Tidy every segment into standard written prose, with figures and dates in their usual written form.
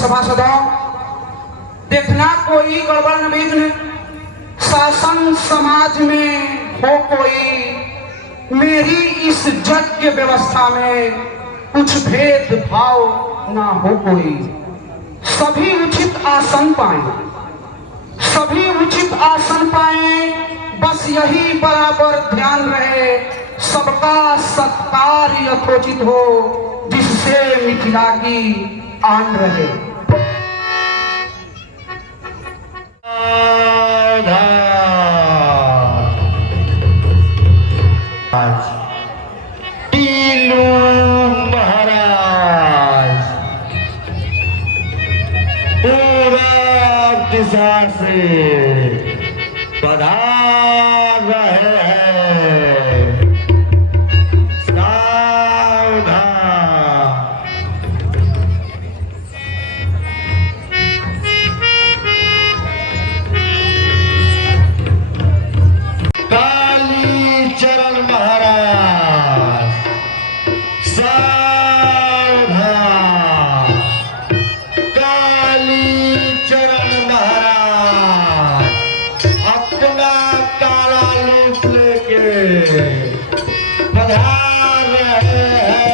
सभासदों, देखना कोई गड़बड़ विघ्न शासन समाज में हो कोई, मेरी इस यज्ञ व्यवस्था में कुछ भेदभाव ना हो कोई। सभी उचित आसन पाएं, सभी उचित आसन पाएं, बस यही बराबर ध्यान रहे, सबका सत्कार यथोचित हो, जिससे मिथिला की आन रहे। टीलू महाराज पूरब दिशा से पधार रहे हैं। सावधान। कालीचरण महाराज सावधान। कालीचरण महाराज अपना काला रूप लेके पधार रहे हैं।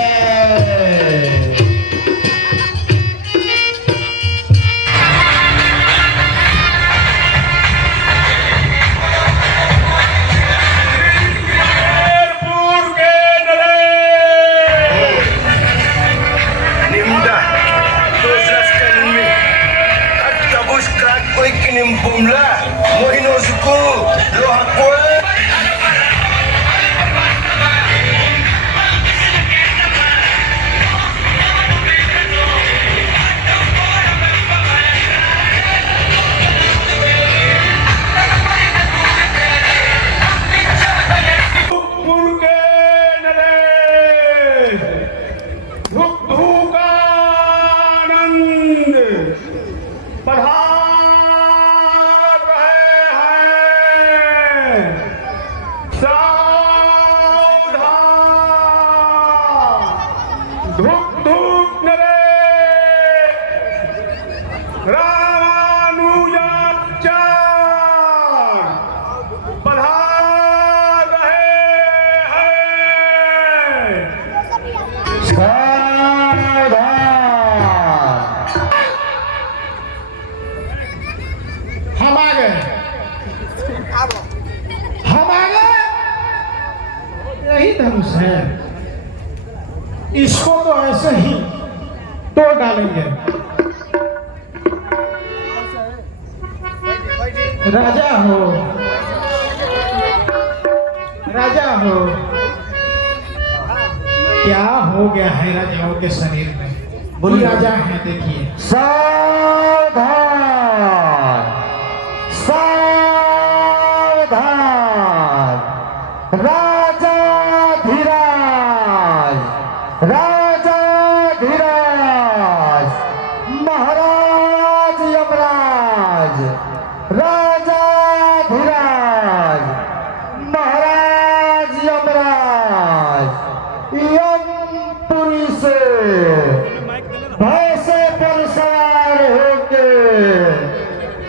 Pumla, mohino suku, lo hakwe. यही धनुष है, इसको तो ऐसे ही तोड़ डालेंगे। राजा हो, राजा हो, क्या हो गया है राजाओं के शरीर में? बोलिए राजा है, देखिए। सावधान। सावधान। राजाधिराज, राजाधिराज, महाराज यमराज, राजाधिराज, महाराज यमराज, यमपुरी से भय से परेशान होके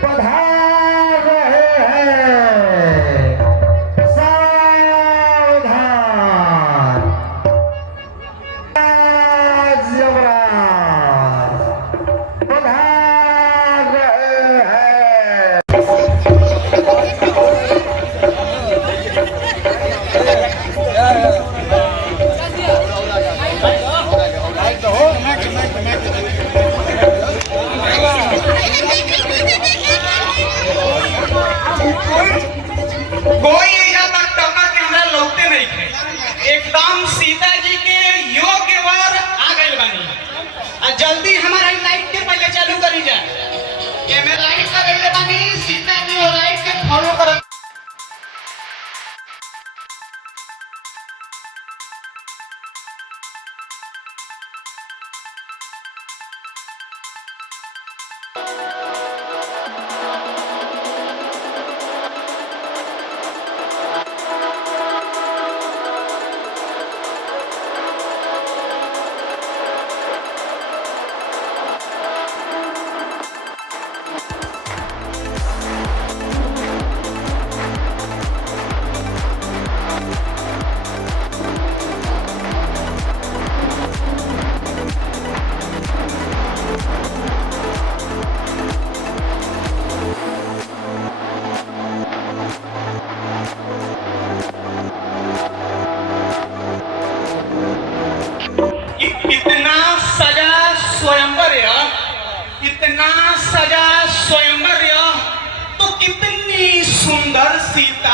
पधार रहे हैं। सावधान। राज यमराज पधार रहे हैं। कोई यहाँ तक टक्कर के हमरा लौटे नहीं थे, एकदम सीता जी के योग्य वर आ गए बानी। जल्दी हमारा लाइट के पहले चालू करी जा, ये मैं लाइट का गई बानी, सीता जी और लाइट के फॉलो कर।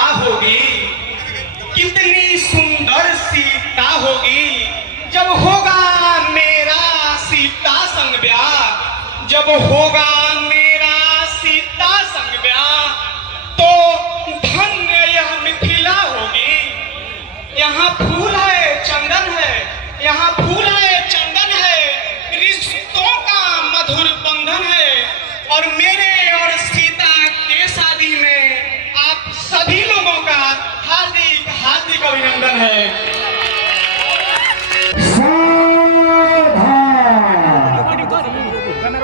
होगी, कितनी सुंदर सीता होगी, जब होगा मेरा सीता संग ब्याह, जब होगा मेरा सीता संग ब्याह, तो धन्य यह मिथिला होगी। यहाँ फूल है, चंदन है, यहाँ फूल है, चंदन है, रिश्तों का मधुर बंधन है, और मेरे और सीता के शादी में आप सभी लोगों का हार्दिक हार्दिक अभिनंदन है।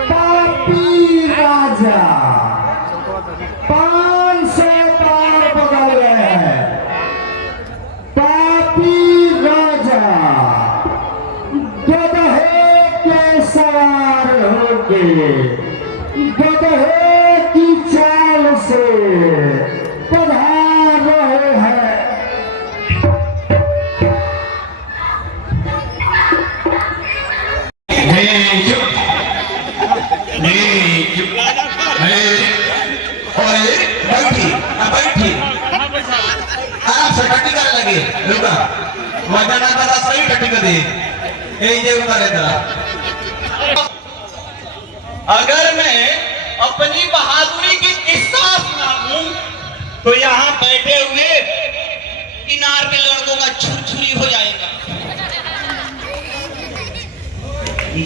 पापी राजा 500 पार बदल गए। पापी राजा गधे के सवार होके गधे की चाल से पधार रहे हैं। आराम से टट्टी करे लगे रुका मजा ना करा सही टट्टी करे यही जे उतारे जरा। अगर मैं अपनी बहादुरी की किस्सा सुनाऊं तो यहाँ बैठे हुए किनार के लड़कों का छुरछुरी हो जाएगा।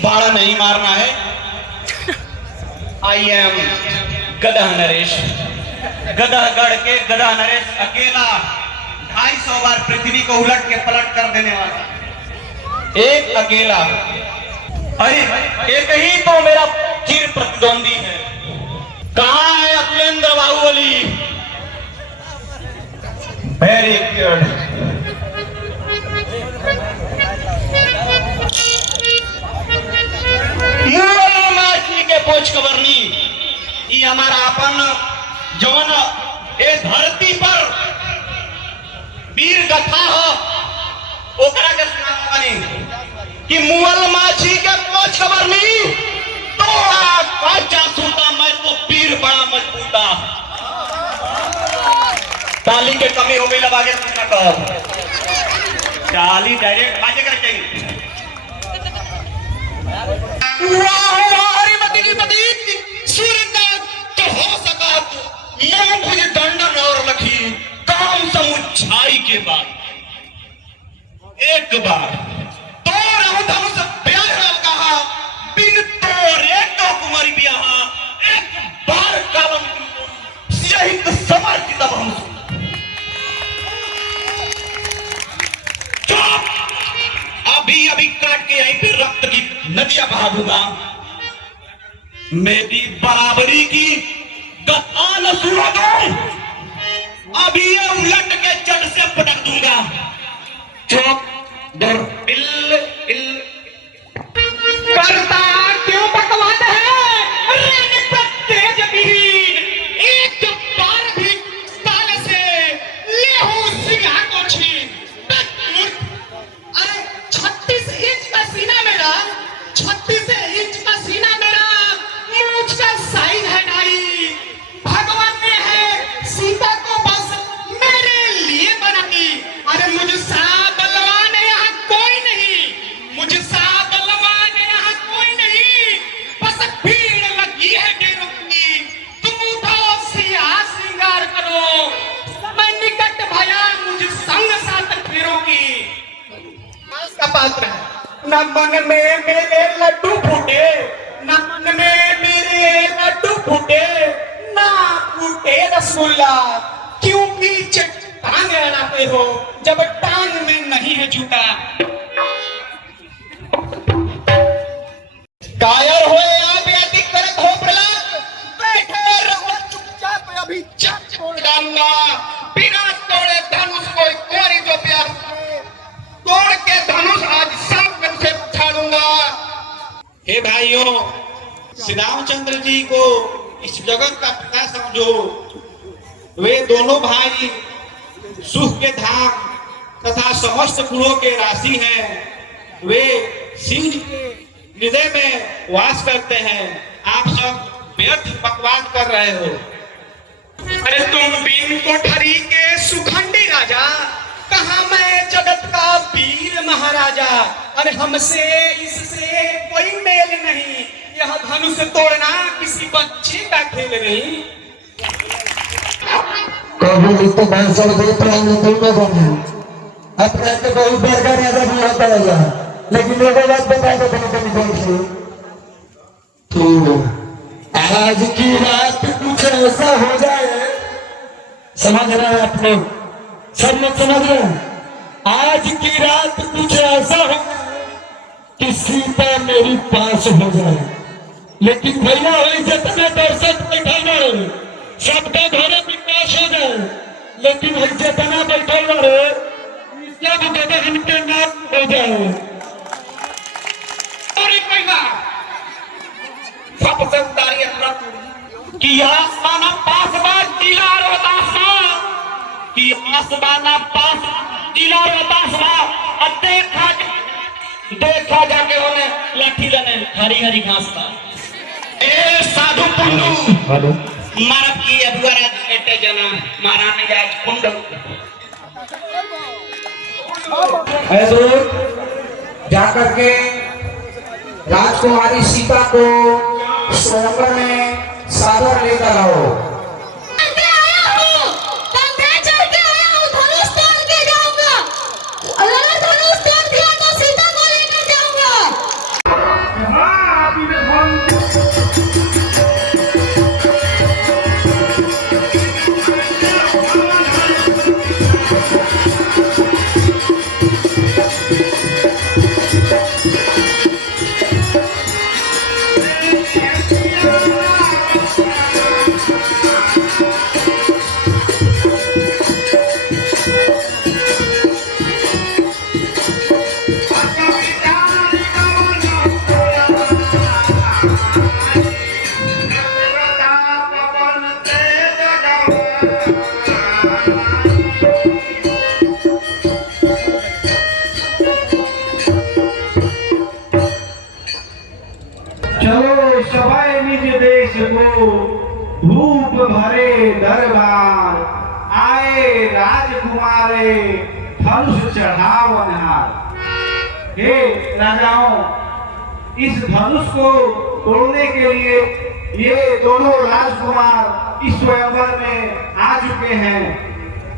बाड़ा नहीं मारना है। आई एम गधा नरेश, गधागढ़ के गधा नरेश, अकेला 250 बार पृथ्वी को उलट के पलट कर देने वाला एक अकेला। अरे एक ही तो मेरा चिर प्रतिद्वंदी है। कहाँ है अखिलेंद्र बाहुबली? Very good. के पोच कबरनी ये हमारा अपन जवन ए धरती पर वीर गथा हो ओकरा के सुनानी कि मुअल माछी के पोच कबरनी तो काचा सूता मैं तो पीर बड़ा मजबूता। ताली के कमी हो गई लगा के पूछना कब ताली डायरेक्ट बाजे कर चाहिए। हो सका मैं मुझे दंडन और लखी काम समुझाई के बाद एक बार तो धनुष प्यारा कहा बिन तोरे तो कुमारी ब्याह एक बार कालम सहित समर्पित हम अभी अभी काट के यहीं पे रक्त की नदियां बहा दूंगा। मेरी बराबरी की गथा न सुनो दो अभी ये उलट के जड़ से पटक दूंगा। चुप डर इल इल करता क्यों बकवास है तेज बीन एक बार भी ताले से लेहू सिंहा को छीन। अरे 36 इंच का सीना मेरा 36 इंच का सीना मेरा मूंछ का साइज है ढाई। भगवान ने है सीता को बस मेरे लिए बनाई। अरे मुझसा बलवान यहाँ कोई नहीं, मुझसा बलवान यहाँ कोई नहीं। बस भीड़ लगी है डेरों की तुम उठो सिया श्रृंगार करो। समय निकट भया मुझ संग साथ फेरों की। का पात्र है न मन में मेरे लड्डू फूटे, न मन में मेरे लड्डू फूटे, ना फूटे रसगुल्ला। क्यों पीछे टांग अड़ाते हो जब टांग में नहीं है झूठा। कायर हुए आप या दिक्कत हो प्रहलाद बैठे रहो चुपचाप अभी चक छोड़ डालूंगा। बिना तोड़े धनुष कोई कोरी जो प्यार तोड़ के धनुष आज सब से उछाड़ूंगा। हे भाइयों श्री रामचंद्र जी को इस जगत का पिता समझो। वे दोनों भाई सुख के धाम तथा समस्त गुणों के राशि हैं। वे सिंह के हृदय में वास करते हैं। आप सब व्यर्थ बकवास कर रहे हो। अरे तुम बीन कोठरी के अरे हमसे इससे कोई मेल नहीं, यह धनुष तोड़ना किसी बच्चे का खेल नहीं। कभी तो भाषण देते हैं नहीं में बने अपने तो कोई बेकार याद नहीं आता है, लेकिन लोगों बात बता दो कभी से तो आज की रात कुछ ऐसा हो जाए, समझ रहे हैं आप लोग, सब लोग समझ रहे हैं। आज की रात कुछ ऐसा हो कि सीता मेरी पास हो जाए, लेकिन भैया हुई जितने दर्शक बैठे रहे सबका घरे विकास हो जाए, लेकिन हम जितना बैठे रहे सब जगह इनके नाम हो जाए। सबसे उतारी कि आसमाना पासवान जिला रोदासमान कि आसमाना पास जिला रोदासमान देखा जाके उन्हें लाठी लेने हरी हरी घास का ए साधु पुंडू मारब की अधुरा एटे जना माराने जाए पुंडू ऐसे जाकर के राजकुमारी सीता को स्वयंवर में सादर लेकर आओ। चलो सभाए निज देश को धूप भरे दरबार, आए राजकुमारे धनुष चढ़ावनहार। हे राजाओं, इस धनुष को तोड़ने के लिए ये दोनों राजकुमार इस स्वयंवर में आ चुके हैं।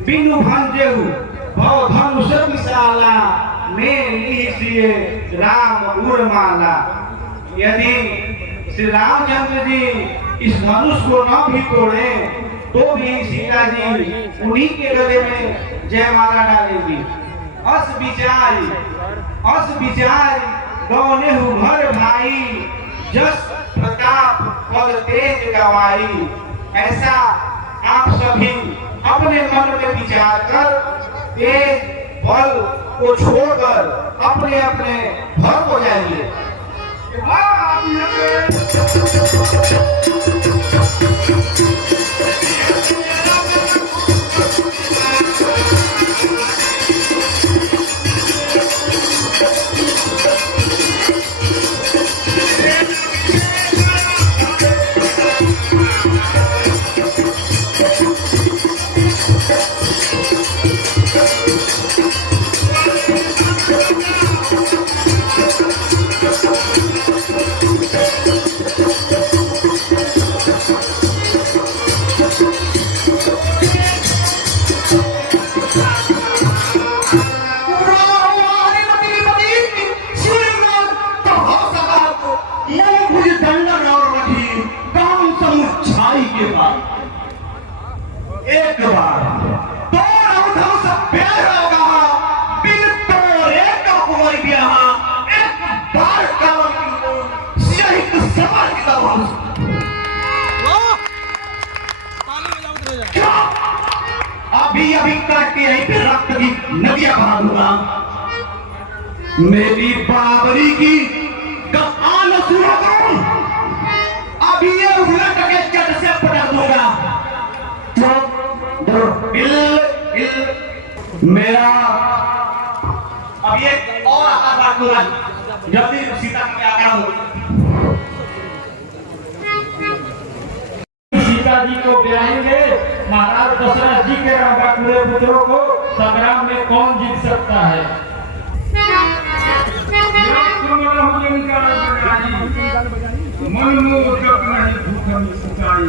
बिनु भंजेहु भव धनुष विशाला, में लीजिए राम उर्माला। यदि श्री रामचंद्र जी इस धनुष को न भी तोड़े तो भी सीता जी उन्हीं के गले में जयमाला डालेगी। अस विचार गौने घर भाई, जस प्रताप पद तेज गवाई। ऐसा आप सभी अपने मन में विचार कर तेज बल को छोड़कर अपने अपने घर को जाइए। एक बार तो हम सब प्यार होगा, बिन तोरे का कोई भी एक बार का शहीद सफर की दवा। अभी अभी काट के यहीं पे रक्त की नदियां बहा दूंगा। मेरी बराबरी की कहानी सुना करूं, अभी ये उलट के चट से पटक दूंगा। मेरा अब एक और बात बोला, जल्दी सीता को क्या करूं। सीता जी को ब्याहेंगे, महाराज दशरथ जी के पूरे पुत्रों को संग्राम में कौन जीत सकता है। मनमोहक नहीं भूखम सिंचाई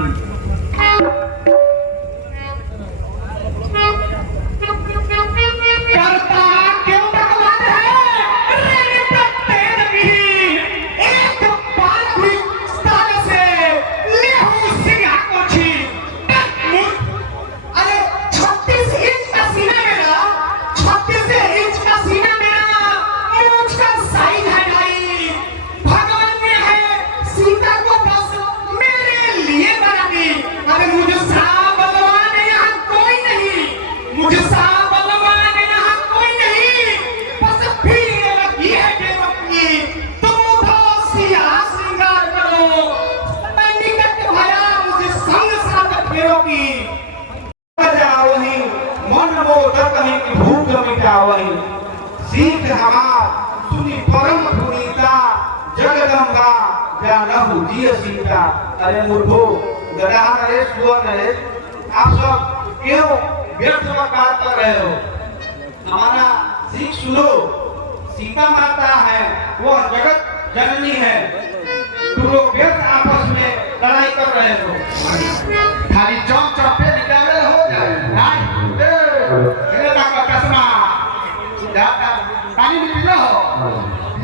करता क्यों भगवान है रे प्रत्येक विहीन एक बार भी स्थान से लेहू सिंहा को छीन अरे 36 इंच का सीना मेरा 36 इंच का सीना मेरा मुझ का साइज है भाई भगवान ने है सीता को बस मेरे लिए बना दी अरे मुझे सा बलवान यहाँ कोई नहीं मुझे सा सीख हमार सुनी परम पुनीता जगदम्बा जानहु जिय सीता अरे मूर्खो गधा नरेश हुआ नरेश आप सब क्यों व्यर्थ में बात कर रहे हो हमारा सीख सुनो सीता माता है वो जगत जननी है तुम लोग व्यर्थ आपस में लड़ाई कर रहे हो खाली चौक चौक पे निकाले हो जाए पानी भी पीना हो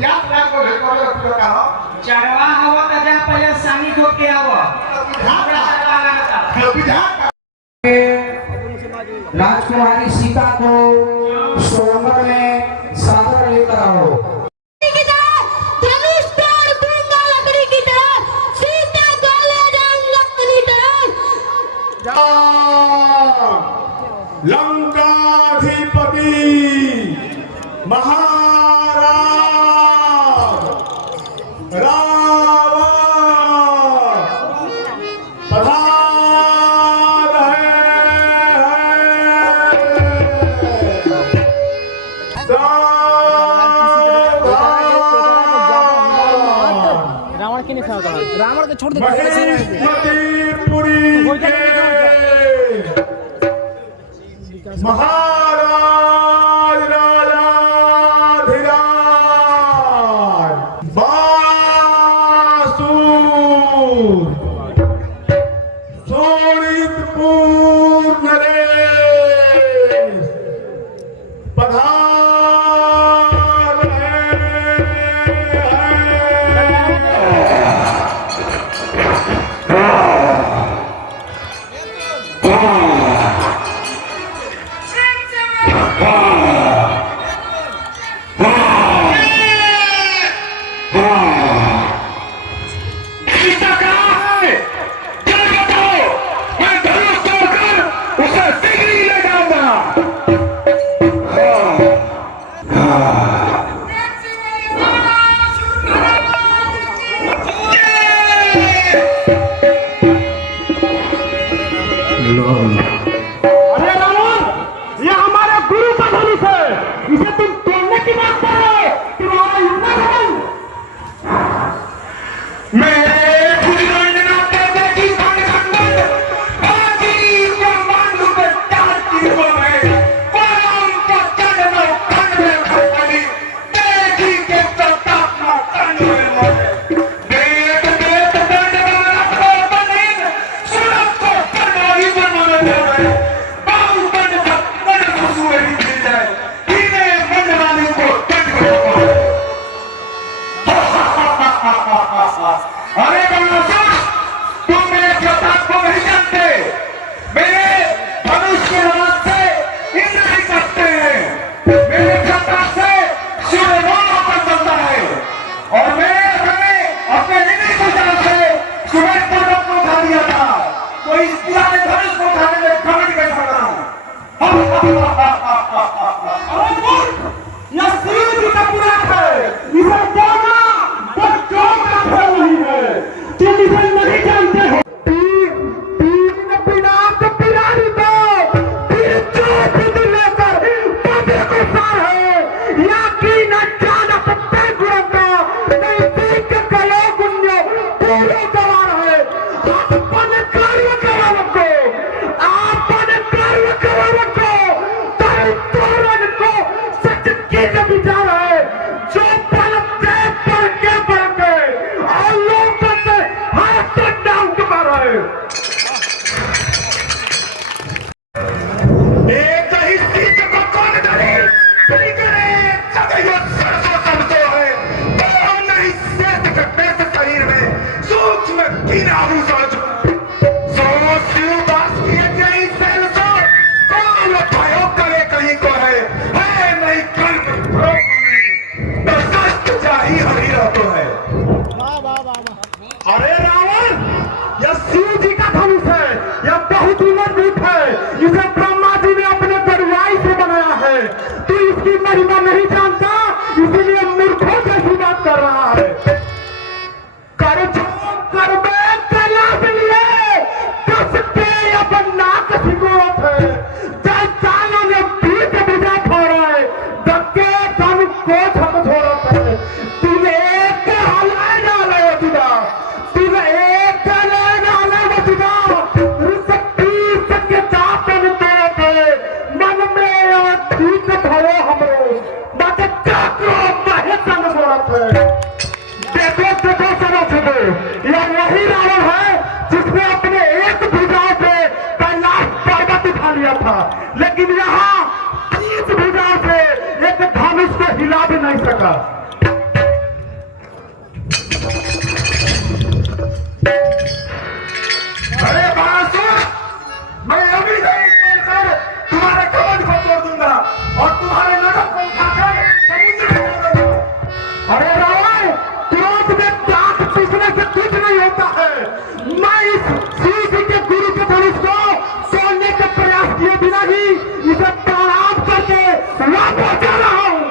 याद रखो ढेकोले उपयोग करो चढ़वा हो तो जा पहले सानी को के आओ राजकुमारी सीता को स्वयंवर में सादर लेकर आओ धनुष तोड़ दूंगा लकड़ी की तरह सीता को ले जाऊंगा अपनी तरफ लंकाधिपति महाराज रावण पधार रावण के नहीं था रावण को छोड़ दे महेशमतीपुरी के महाराज राजाधिराज बासुर शोणितपुर नरेश पधार अरे रावण ये हमारे गुरु का धनुष है इसे तुम तोड़ने की बात कर रहे हो तुम्हारा युवा नहीं मेरे खुदगंड ना करने की खंड बाकी ब्रह्मांड के चार तीरों में परम को चंड में खंड में खड़ी तेजी के प्रताप में खंड में मोड़े देख देख दंड को बने सुरत को पनाही बनाने दे बाहु बंद बंद खुशबू ही मिल जाए इन्हें मंडलानी को दंड को अरे बालासुर तुम मेरे प्रताप को नहीं जानते मेरे धनुष के हाथ से इंद्र नहीं करते हैं मेरे प्रताप से सूर्य नौ पर चलता है और मैंने अपने निधि को जान से सुबह पर्वत को उठा दिया था तो इस पुराने धनुष को उठाने में घमंड कैसा कर रहा हूं यह शिव जी का पुराण है इसे जाना बच्चों का फल नहीं है तुम इसे नहीं जानते हो सीत धरे हमरे बाटे काकरो माहे संग बोलत है। देखो समझ दो, यह वही रावण है जिसने अपने एक भुजा से कैलाश पर्वत उठा लिया था, लेकिन यहाँ 30 भुजा से एक धनुष को हिला भी नहीं सका। अरे बासुर, मैं अभी नहीं छोड़कर तुम्हारे कमर को तोड़ दूंगा और तुम्हारे नगर को उठाकर समुद्र में डाल दूंगा। अरे रावण, क्रोध में दांत पीसने से कुछ नहीं होता है। मैं इस शिव जी के गुरु के धनुष को तोड़ने का प्रयास किए बिना ही इसे प्रणाम करके वापस जा रहा हूँ।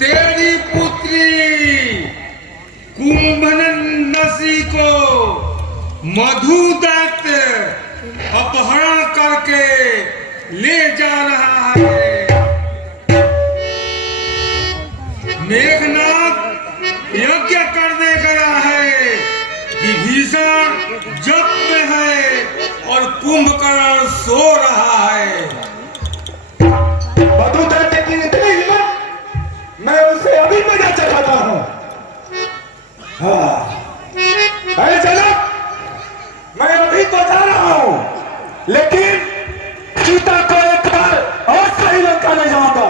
तेरी पुत्री कुंभनसी को मधुदैत अपहरण करके ले जा रहा है। मेघनाथ यज्ञ करने गया है, विभीषण जप में है और कुंभकर्ण सो रहा है। मधुदैत्य की इतनी हिम्मत, मैं उसे अभी नजर चढ़ाता हूँ। अरे जनक, मैं अभी तो जा रहा हूँ, लेकिन सीता को एक बार और सही लंका ले जाऊंगा।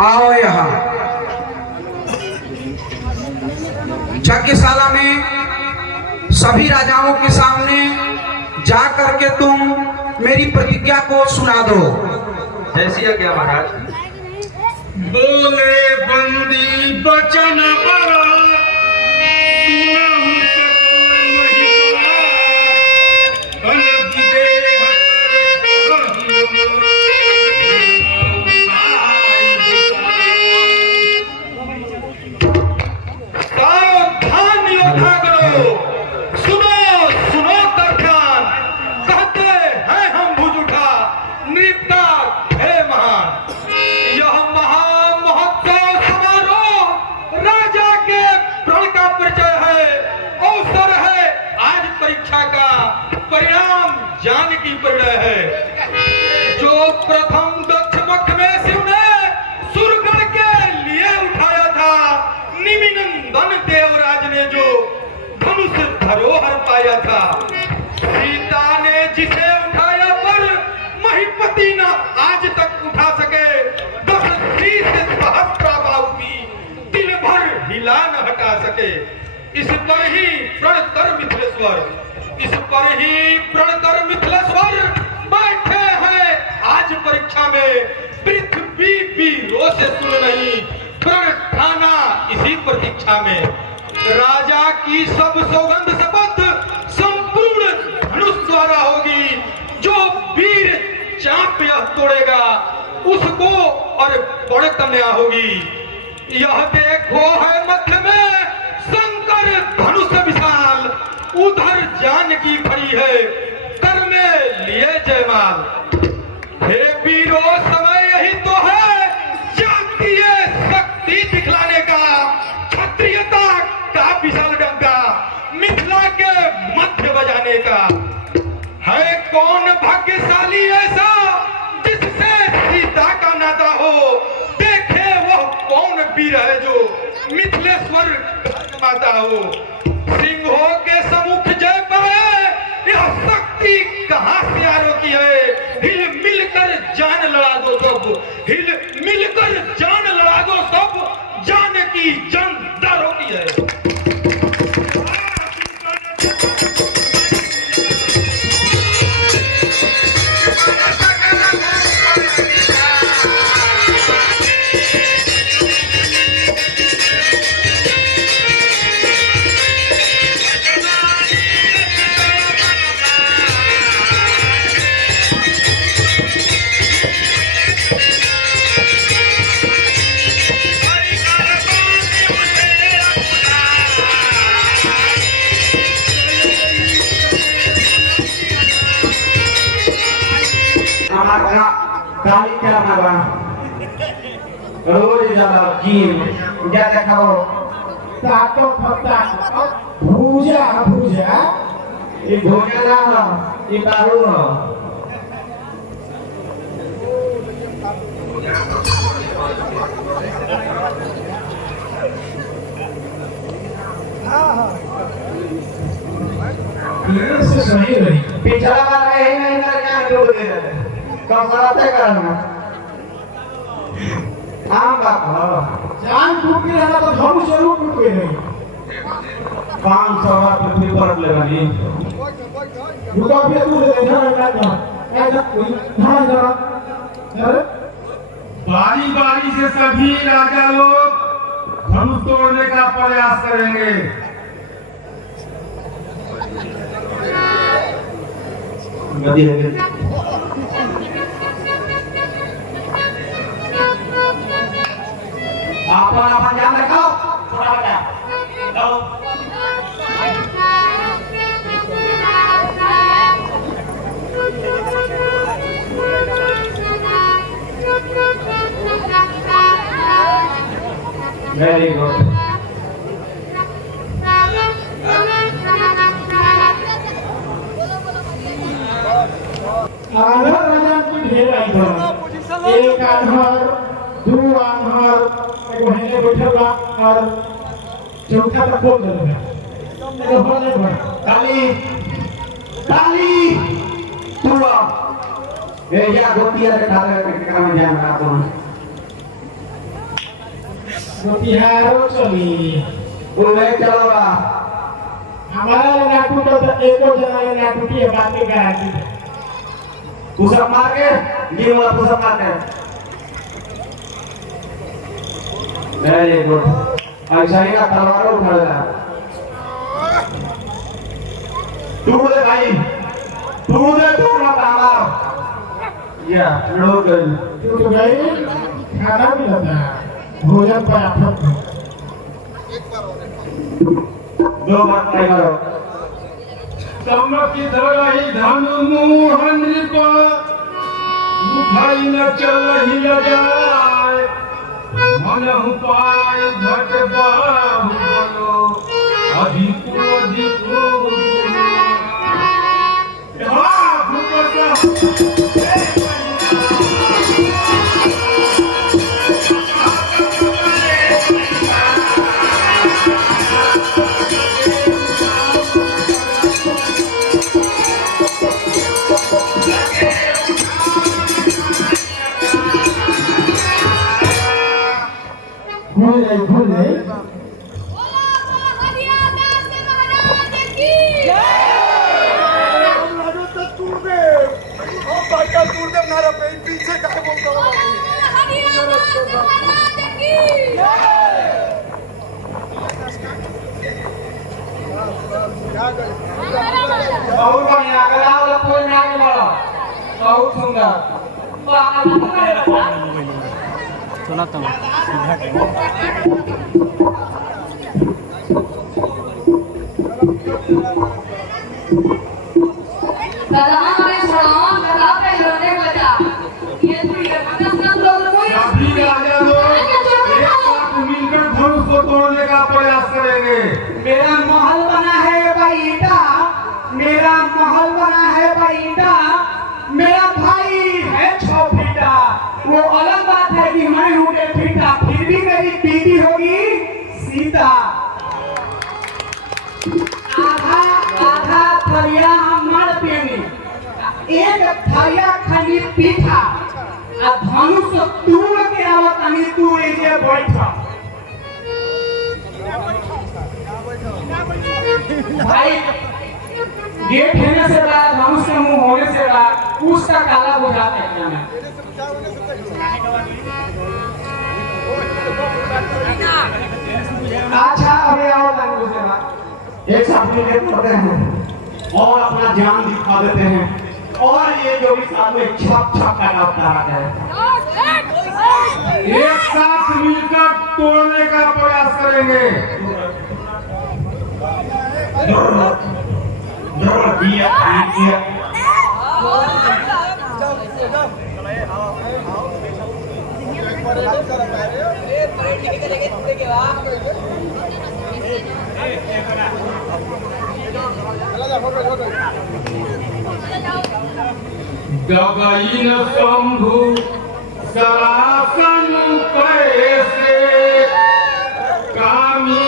आओ यहाँ यज्ञशाला में सभी राजाओं के सामने जा करके तुम मेरी प्रतिज्ञा को सुना दो। ऐसी क्या महाराज? बोले बंदी बचन बड़ा परिणाम जान की परिणय है। जो प्रथम दक्ष मुख में शिव ने सुरगण के लिए उठाया था, निमिनंदन देवराज ने जो धनुष धरोहर पाया था, सीता ने जिसे उठाया पर महिपति न आज तक उठा सके, 10 सहस्त्राबाहु भी दिल भर हिला न हटा सके। इस पर ही प्रणतर मिथिलेश्वर, इस पर ही प्रणतर मिथिलेश्वर बैठे हैं आज परीक्षा में। पृथ्वी वीरों से तुल नहीं, प्रण ठाना इसी प्रतीक्षा में। राजा की सब सौगंध शपथ संपूर्ण धनुष द्वारा होगी, जो वीर चाप यह तोड़ेगा उसको अरे बड़े तन्या होगी। यह देखो है मध्य में शंकर धनुष विशाल, उधर जानकी खड़ी है कर में लिए जयमाल। हे वीरो समय यही तो है जातीय शक्ति दिखलाने का, क्षत्रियता का विशाल डंका मिथिला के मध्य बजाने का। है कौन भाग्यशाली ऐसा जिससे सीता का नाता हो, देखे वह कौन वीर है जो मिथिलेश्वर माता हो। सिंहों के सम्मुख जय पाए यह शक्ति कहां से आ रोकी है। हिल मिलकर जान लड़ा दो सब, हिल मिलकर जान लड़ा दो सब, जान की जंग न रोकी है। kali cara apa? Kalau di dalam gym, jangan kau takut takut. Puja, ibu jangan, ibaru. Isso aí, velho. Bicara apa ini kan dulu deh. Kau salah kan? Apa kau? जान टूट के रहना तो धनुष जरूर टूट गए नहीं। 500 पृथ्वी पर लेवानी। रुका भी तू ले ना ना ऐसा कोई ना जरा अरे बारी बारी से सभी राजा लोग धनुष तोड़ने का प्रयास करेंगे। गति है apa jangan kau sudah ada kau very good आधार राजा की ढेर आई था एक आधार दो आधार एक महीने बैठा और चौथा तक बोल देगा तो होने पर kali tua ya gotia de kala ke jangan apa बिहारो चली boleh चलो बा हमारा लगा टूटा तो एको जना लगा टूटी है बाकी गारंटी pusat मार के ये वाला pusat मार के very good ऐसा ही का तलवार उठा लेना तू बोले भाई तू दे तू ना तामा या लोग टूट गई खाना भी लगा भोजन पर आफत दो बार ट्राई करो की धरही धनु मोहन पर उठाई न चलही न जाए मन पाए भट बाहु बोलो अधिक भूल गई बहुत बढ़िया कला वाला कोई ना के बोलो बहुत सुंदर दादा हमारे छड़ावा दादा पे लड़ने लगा ये तो ये बना सब लोग कोई अभी राजा लोग एक साथ मिलकर धनुष को तोड़ने का प्रयास करेंगे। मेरा महल बना है भाई ईटा, मेरा महल बना है भाई ईटा, मेरा भाई है 6 फीटा। वो अलग बात है कि मैं हूँ 1 फीटा, फिर भी मेरी बीवी होगी सीता। आधा आधा थरिया मर पेनी, एक थरिया खाली पीठा, आ धनुष तूड़ के आवत नहीं, तू एजे बैठा। भाई गेट होने से बड़ा, धनुष के मुंह होने से बड़ा, उसका काला बुझाते हैं हमें। अच्छा अभी आओ लैंग्वेज के बाद एक साथ मिलकर पढ़ते हैं और अपना जान दिखा देते हैं, और ये जो भी साथ में छप छप का उतारा है। एक साथ मिलकर तोड़ने का प्रयास करेंगे। गगन शंभु सरासन कैसे कामी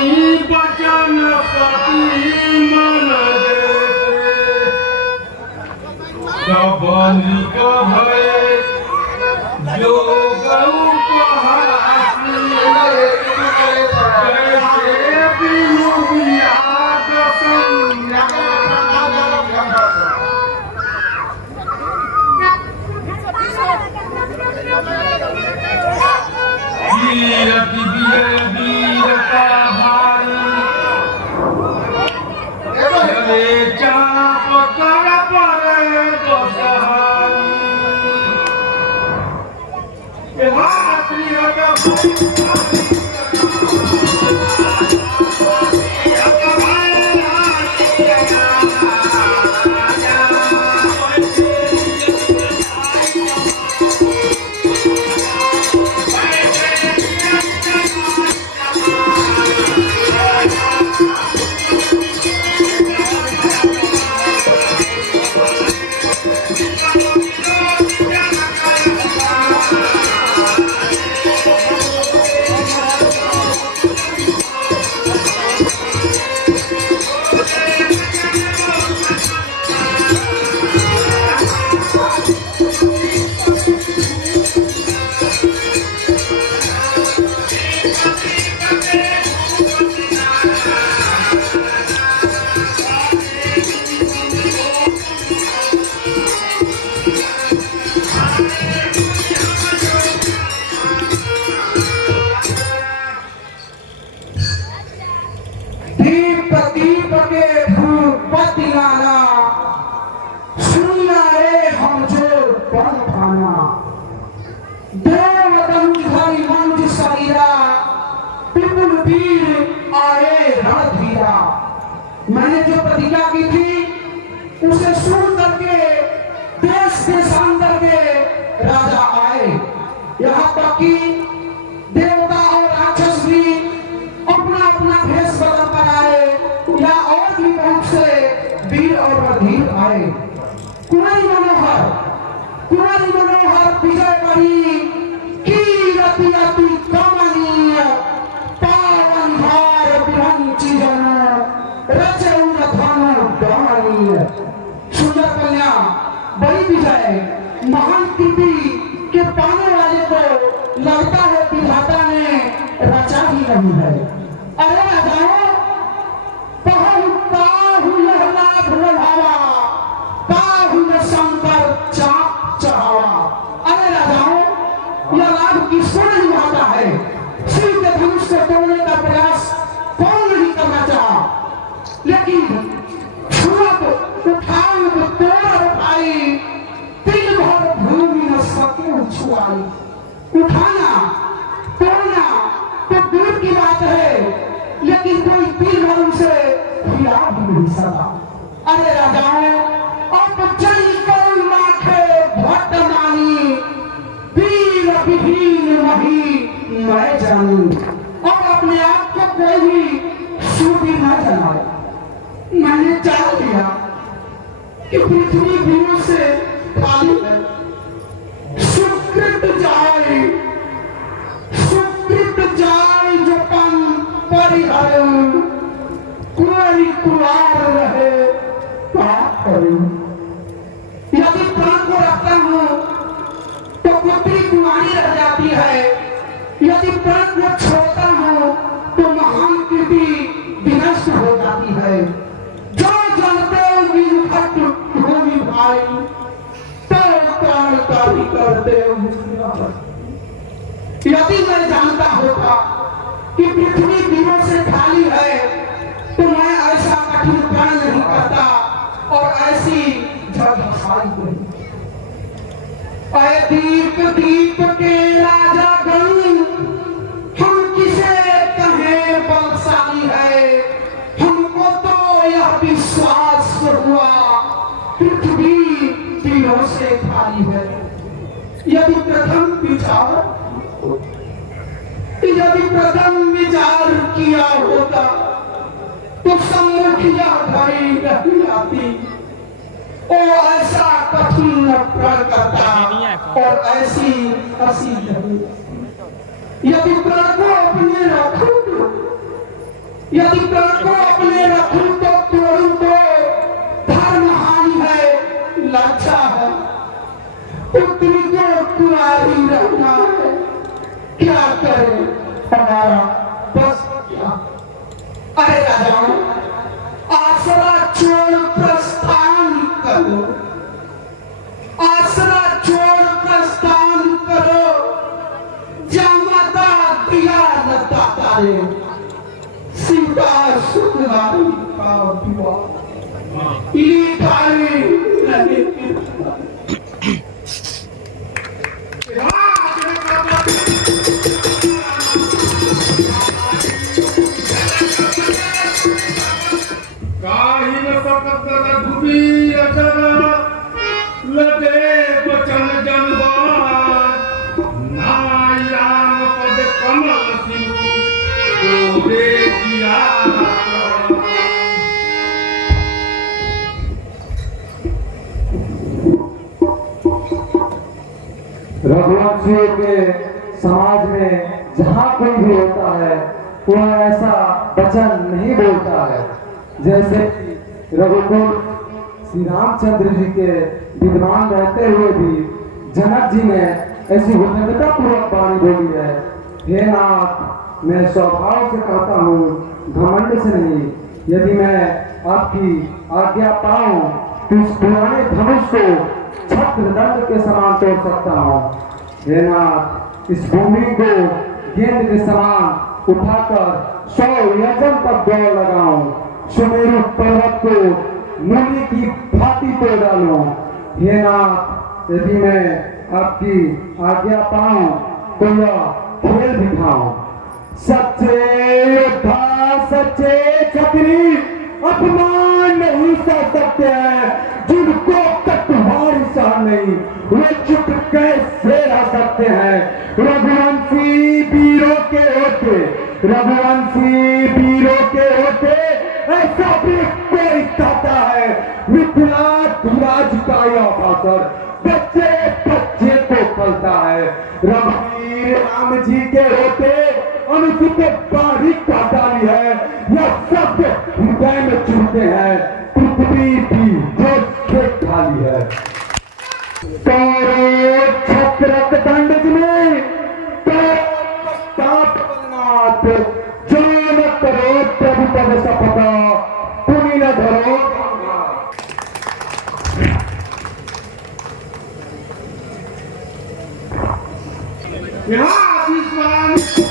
बचन पति मन देते भय जो गौ वीरता भाई चले चाप कर पर मैंने जो प्रतिज्ञा की थी उसे सुन करके देश देशांतर के राजा आए, यहाँ तक कि देवता और राक्षस भी अपना अपना भेष बदल कर आए, या और भी बहुत से वीर और अधीर आए। कुंवर मनोहर विजय करी कीरति अति कमनीय, पावन भार विरंची जन रचे उन धनु दमनीय। सुंदर कन्या बड़ी विजय महान कीर्ति के पाने वाले को लगता है विधाता ने रचा ही नहीं है। अरे राजाओं, काहू यह लाभ बढ़ावा, काहू न शंकर चाप चढ़ावा। अरे राजाओं, यह लाभ किसको नहीं आता है? शिव के धनुष को तोड़ने का प्रयास कौन नहीं करना चाहा, लेकिन छुअत उठाई तो तोड़ उठाई, दिन भर भूमि न सके छुआई। उठाना अरे राजाओं, अब चल कर लाखे भट्ट मानी, वीर विहीन वही मैं जानू। अब अपने आप को कोई सूदी न जलाए। मैंने जान लिया कि पृथ्वी वीरों से खाली है। सुकृत जाए जो पन परिहर, कुंवरी कुंवार रहे क्या करूं। यदि प्राण को रखता हूं तो पुत्री कुंवारी रह जाती है, यदि प्राण को छोड़ता हूं तो महान कीर्ति विनष्ट हो जाती है। जो जनते विभक्त भूमि भाई, तो प्राण का भी करते। यदि मैं जानता होता कि पृथ्वी वीरों से खाली है तो मैं ऐसा कठिन प्रण नहीं करता और ऐसी जगहसाई नहीं। दीप के राजा गण, हम किसे कहें बलशाली है। हमको तो यह विश्वास हुआ पृथ्वी वीरों से खाली है। यदि प्रथम विचार किया होता तो सम्मुख यह घड़ी नहीं आती। ओ ऐसा कठिन प्रण करता और ऐसी हंसी नहीं। यदि प्रण को अपने रखूं तो तोड़ूं तो धर्म हानि है, लाचा है। पुत्री को कुंवारी रहना है, क्या करे हमारा बस क्या। अरे राजाओं, आसरा छोड़ प्रस्थान करो, आसरा छोड़ प्रस्थान करो। जामाता दिया लता तारे, सीता सुंदरी का विवाह लिखाई नहीं। काहिन सकत रघुबीर अचर, लगे बचन जनबार। नाई राम पद कमल सिंधु, तोरे किया। रघुवंशियों के समाज में जहाँ कोई भी होता है वह ऐसा वचन नहीं बोलता है जैसे रघुकुल श्री रामचंद्र जी के विद्वान रहते हुए भी जनक जी ने ऐसी विनम्रता पूर्वक वाणी बोली है। हे नाथ, मैं स्वभाव से कहता हूँ, घमंड से नहीं। यदि मैं आपकी आज्ञा पाऊं तो इस पुराने धनुष को छत्रदंड के समान तोड़ सकता हूँ। हे नाथ, इस भूमि को गेंद के समान उठाकर 100 योजन तक दौड़ लगाऊं, सुमेरु पर्वत को मूली की भांति तोड़ डालूं। हे नाथ, यदि मैं आपकी आज्ञा पाऊं तो यह खेल दिखाऊं। सच्चे योद्धा, सच्चे क्षत्रिय अपमान नहीं सह सकते हैं। जिनको कटवारी सह नहीं, वे चुप कैसे रह सकते हैं। रघुवंशी वीरों के होते, रघुवंशी वीरों के होते ऐसा भी कोई कहता है। मिथिला ध्वज का यह भाषण बच्चे बच्चे को फलता है। रघुवीर राम जी के होते अनुचित बारीक का डाली है, यह सब हृदय में चुनते हैं। पृथ्वी की जो खेत खाली है। तोरे छत्रक दंड में तो नाथ, जो न करो प्रभु पद सपदा, पुनि न धरो। यहाँ विश्वामित्र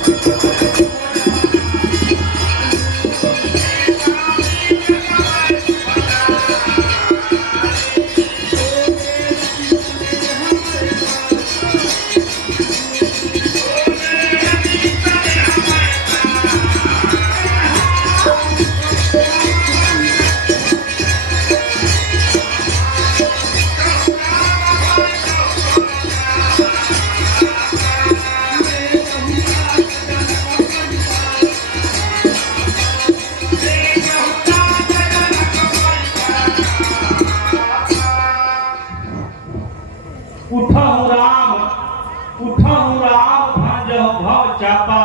उठहु राम भंजहु भव चापा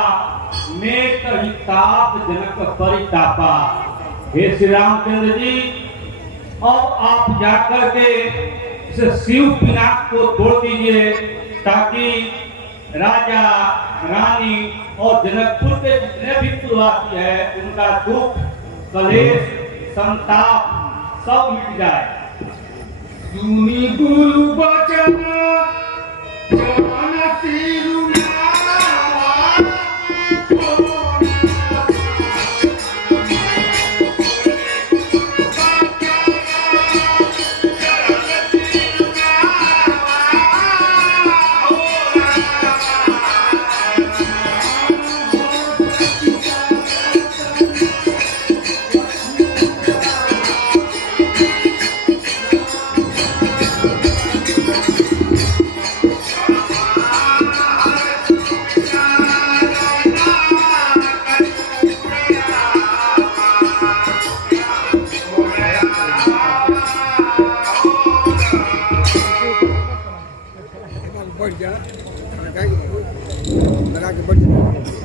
में कही ताप जनक परितापा। हे श्री रामचंद्र जी, अब आप जाकर के इस शिव पिनाक को तोड़ दीजिए ताकि राजा रानी और जनकपुर के जितने भी पुरवासी है उनका दुख कलेश संताप सब मिट जाए। सुनी गुरु बचन चरण सिरुनावा,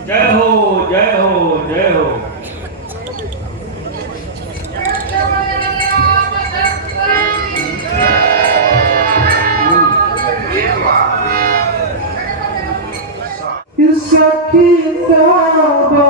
जय हो जय हो जय हो। सखी सबा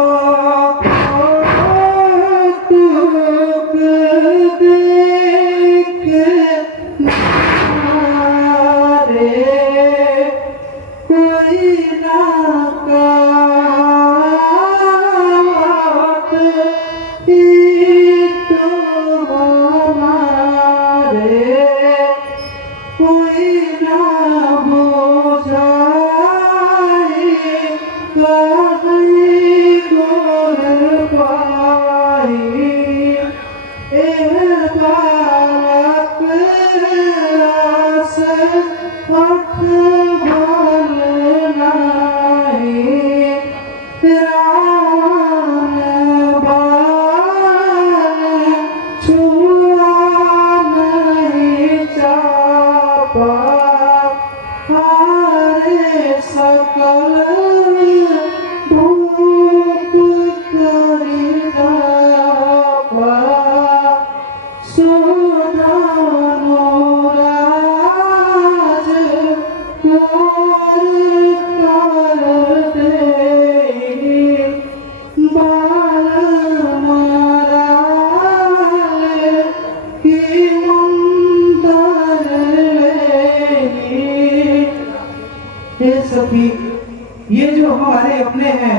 ये जो हमारे अपने हैं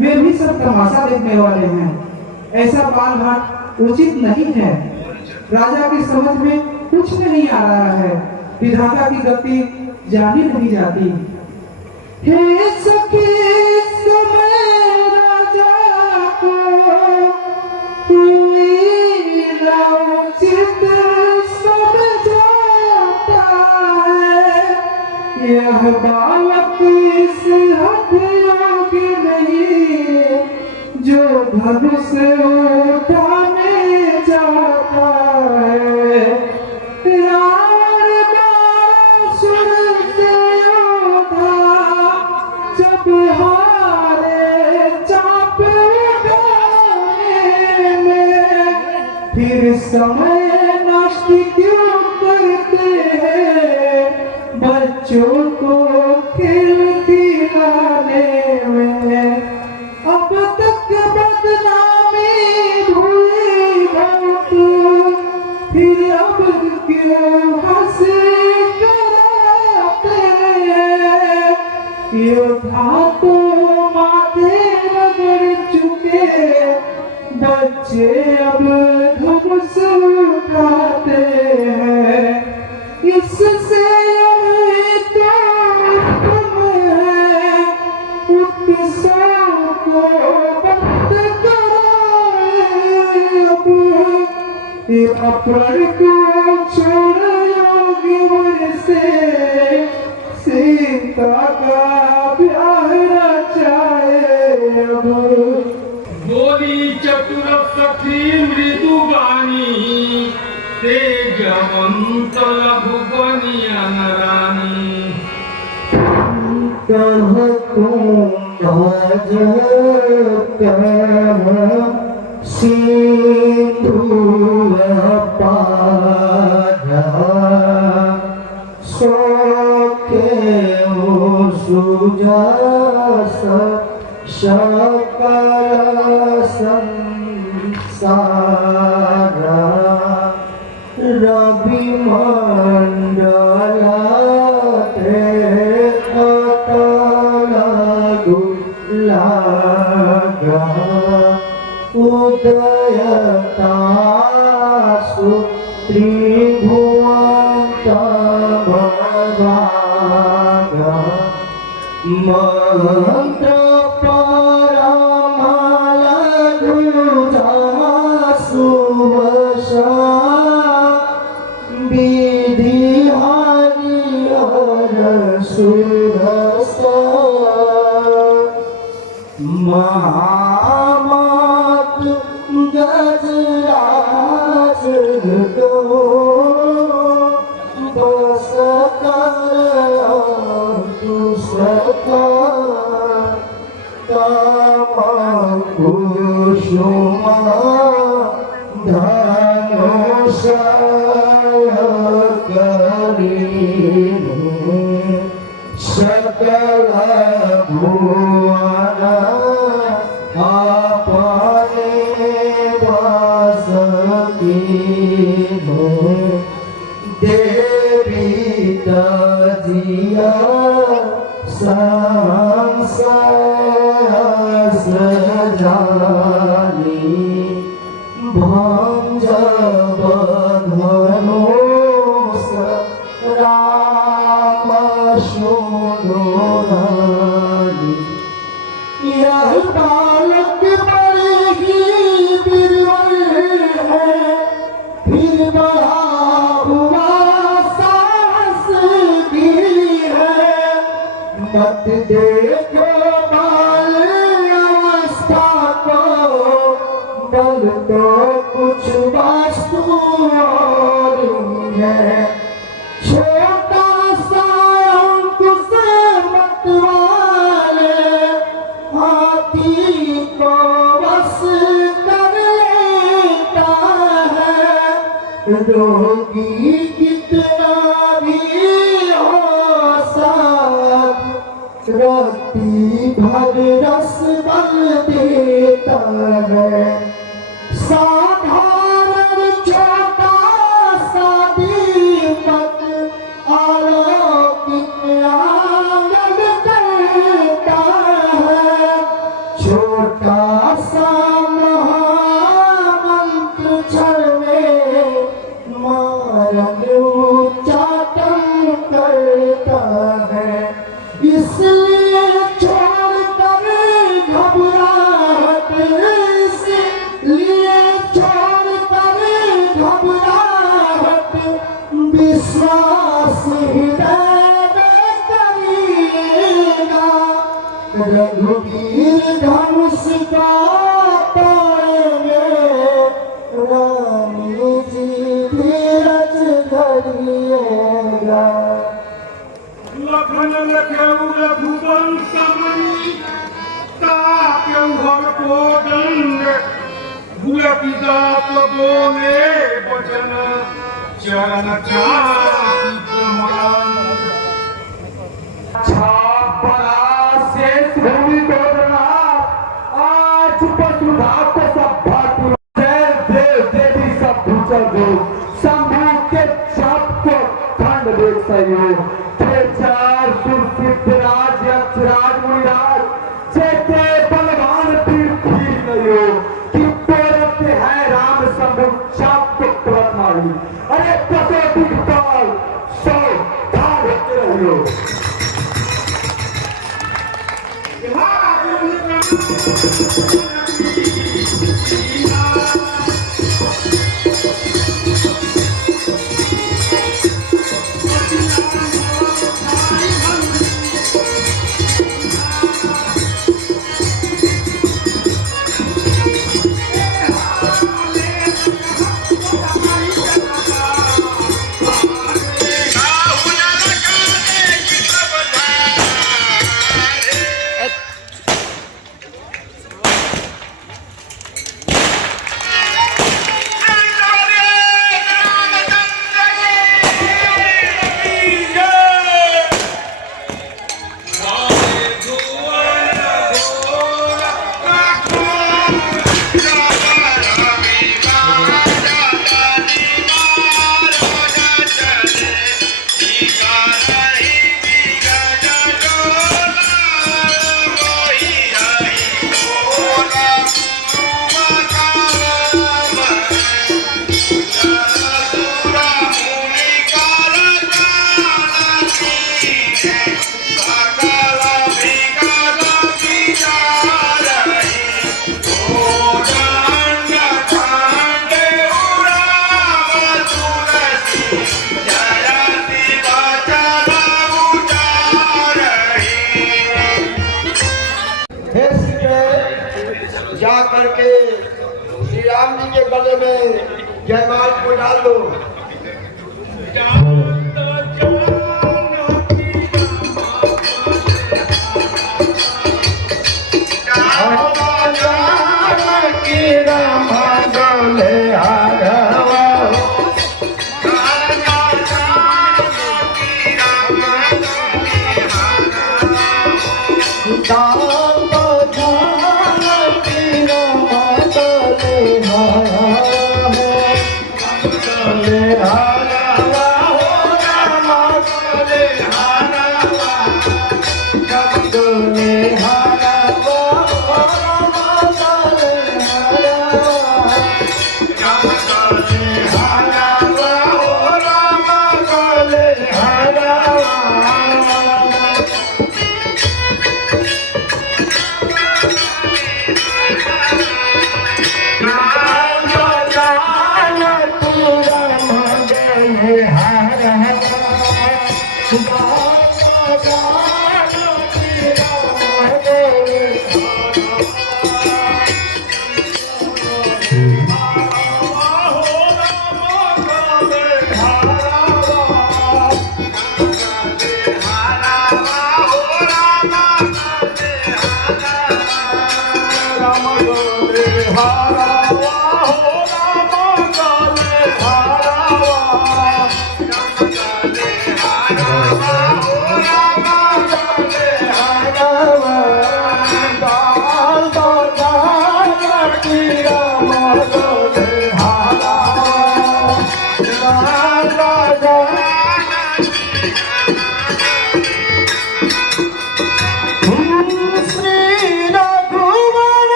वे भी सब तमाशा देखने वाले हैं। ऐसा बाल घाट उचित नहीं है। राजा की समझ में कुछ नहीं आ रहा है। विधाता की गति जानी नहीं जाती। हे सखी समय राजा को कोई उचित समझाता है। यह बालक इस हथियार की नहीं जो धनुष उठाने जाता है। यार बाल सुनते योद्धा जब हारे चाप उठाने में, फिर समय नष्ट क्यों करते हैं बच्चों को खेल दिलाने में। अब तक बदनामी हुई बहुत, फिर अब क्यों हंसी कराते हैं। योद्धा तो माथे रगड़ चुके, बच्चे अब धनुष उठाते हैं। इससे अपने को छोड़ योगी वर से सीता का प्यार रचाए। अब बोली चतुर सखी मृदु बानी, तेजवंत लघु बनिया रानी। कह तुम भज कर सिंधु पाजा सोखे सुजास सकल संसारा रवि मंडला उदयतासु त्रिभुवंत भवागा मंत्र परमालघुजासु वशा विधि हरिहर सुरसा महामत गजराज दो बस कर तू सका काम कुसुमा धनुष करी सकल भुवन आपने वास कीन्हे देवी तजिया संशय जानी भंज बधनुष राम सुनोरानी यह बालक बड़े ही बिरबल है फिर बड़ा हुआ साहस भी है मत देखो बाल अवस्था को बल तो कुछ वास्तु और है छोटा सा अंकुश मतवाले हाथी को बस कर लेता है रोगी कितना भी हो साथ राती भर रस बल देता है साधारण छोटा सा दीपक आलोकित आंगन करता है छोटा सा महामंत्र क्षण में मार्ग उच्चाटन करता है इसलिए छोड़कर घबराहट इसलिए छोड़कर घबराहट विश्वास हृदय में करिएगा रघुवीर धनुष का तोड़ेंगे रानी जी धीरज धरिएगा लखन लखेऊ रघुवंश मणि ताप्यऊ हर कोदंड गुलकी दात बोले वचन चरण चापी प्रमाण छापरा से भूमि तोड़ना आज वसुधा को सभा देव देवी सब भूचर दो शंभु के छाप को खंड देख सहयोग चार सुरसिद्धराज यक्षराज मुनिराज चेते बलवान तीर्थी नयो कि तोड़ते हैं राम शंभु छाप को तुरंत मारी अरे कसौटी काल सौ धार होते रहियो करके श्री राम जी के गले में जयमाल को डाल दो।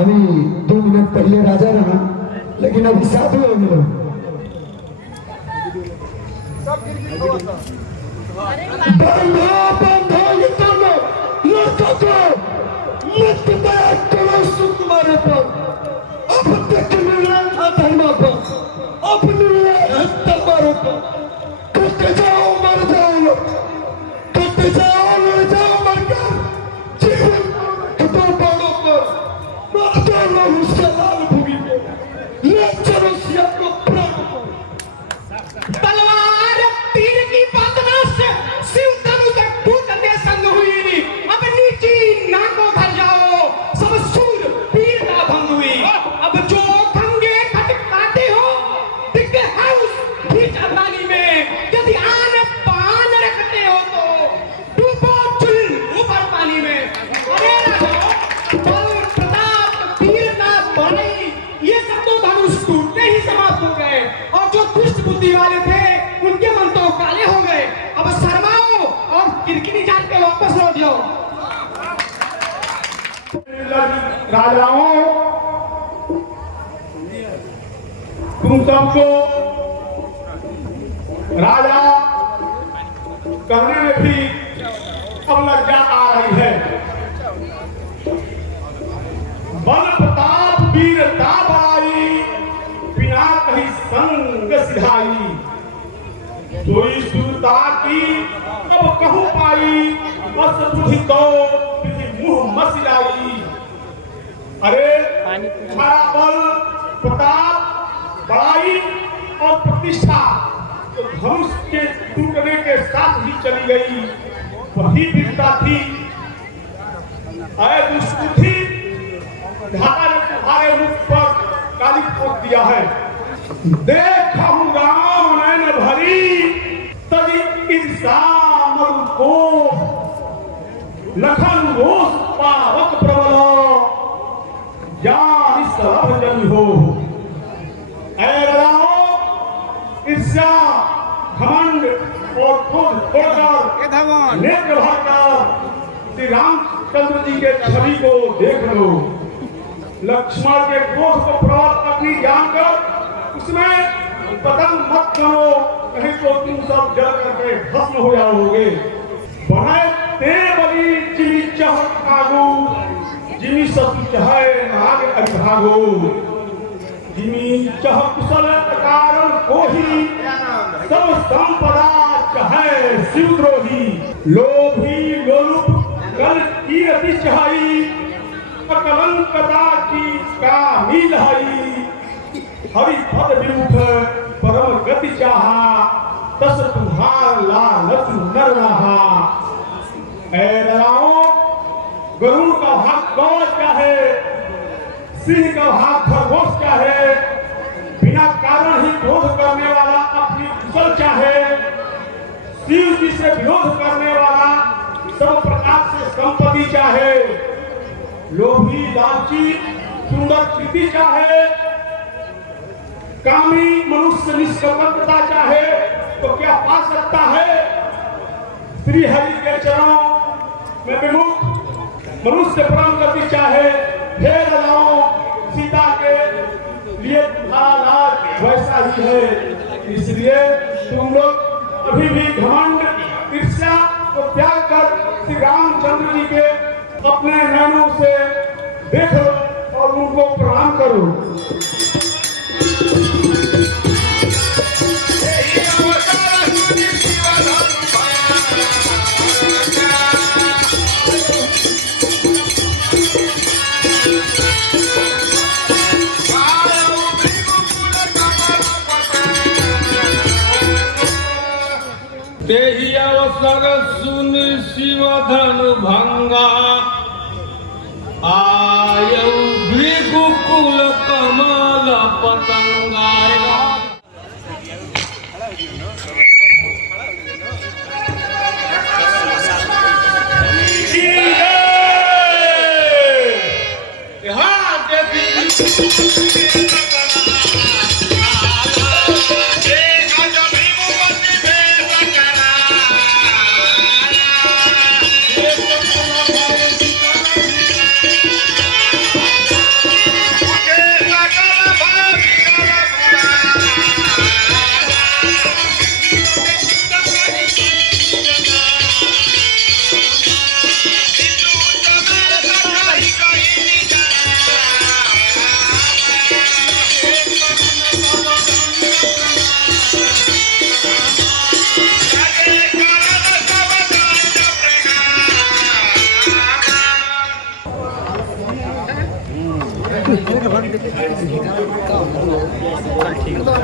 अभी 2 मिनट पहले राजा रहा, लेकिन अभी साधु हो गया। तुम्हारे पर अब तक धर्म पर अपने तुम्हारे पर कट जाओ मर जाओ, कट जाओ मर जाओ, मर कर जीवन तो बाड़ों पर मार दो उससे लाल भूमि पे ले चलो सिया को प्राण पर। तलवार तीर की बंदना से शिव धनुष टूटने संग हुई, अब नीची नाकों घर जाओ, सब सूर पीर का भंग हुई। अब जो खंगे खटकाते हो दिख हाउस बीच अदानी में, यदि आन पान रखते हो तो डूबो चुल ऊपर पानी में। अरे राजो बल प्रताप वीरता बड़ाई ये सब तो धनुष टूटते ही समाप्त हो गए, और जो दुष्ट बुद्धि वाले थे उनके मन तो काले हो गए। अब शर्माओ और किरकिरी जान के वापस लौट जाओ। राजाओं, तुम सबको राजा कहने में भी अब लज्जा आ रही है। बल प्रताप वीरता बड़ाई, बिना कहीं संग सिधाई, जोई सुरता की अब कहूँ पाई, बस बुद्धि तो मुंह मसिलाई। अरे तुम्हारा बल प्रताप बड़ाई और प्रतिष्ठा जो धनुष के टूटने के साथ ही चली गई वही विद्या थी। अय दुष्टबुद्धि, धाता ने तुम्हारे मुख पर काली पोत दिया है। देखहु राम नयन भरी तदि ईर्षा मरु को, लखन रोष पावक प्रबल जान सब जन हो। ऐ राजाओं, ईर्ष्या, घमंड और क्रोध छोड़कर नेत्र भरकर श्री रामचंद्र जी के छवि को देख लो। लक्ष्मण के क्रोध को प्रबल अग्नि जानकर उसमें पतंग मत करो, कहीं तो तुम सब जल करके भस्म हो जाओगे। बनाए ते बली जिमी चह कागू, जिमी सतु चहे नाग अभिभागो। जिमी चह कुशल कारण को ही सब संपदा चहे शिवद्रोही। लोभी लोलुप कल की अति चहाई, कलंकता की कामी लहाई। हरि पद विमुख परम गति चाहा, तस तुम्हार लालच नर रहा। ऐ राजाओं, गरुड़ का भाग गौर चाहे, सिंह का भाग खरगोश चाहे, बिना कारण ही क्रोध करने वाला अपनी कुशल चाहे, शिव जी से विरोध करने वाला सब प्रकार से संपत्ति चाहे, लोभी लालची सुंदर कृति चाहे, कामी मनुष्य निष्कलंकता चाहे तो क्या पा सकता है? श्री हरि के चरणों में विमुख मनुष्य परम गति चाहे। हे राजाओं, सीता के लिए तुम्हारा लाज वैसा ही है। इसलिए तुम लोग अभी भी घमंड ईर्ष्या को त्याग कर श्री रामचंद्र जी के अपने नैनों से देख लो और उनको प्रणाम करो। तेहि अवसर सुनि शिव धनु भंगा, आयौ भृगुकुल कमल पतंगा।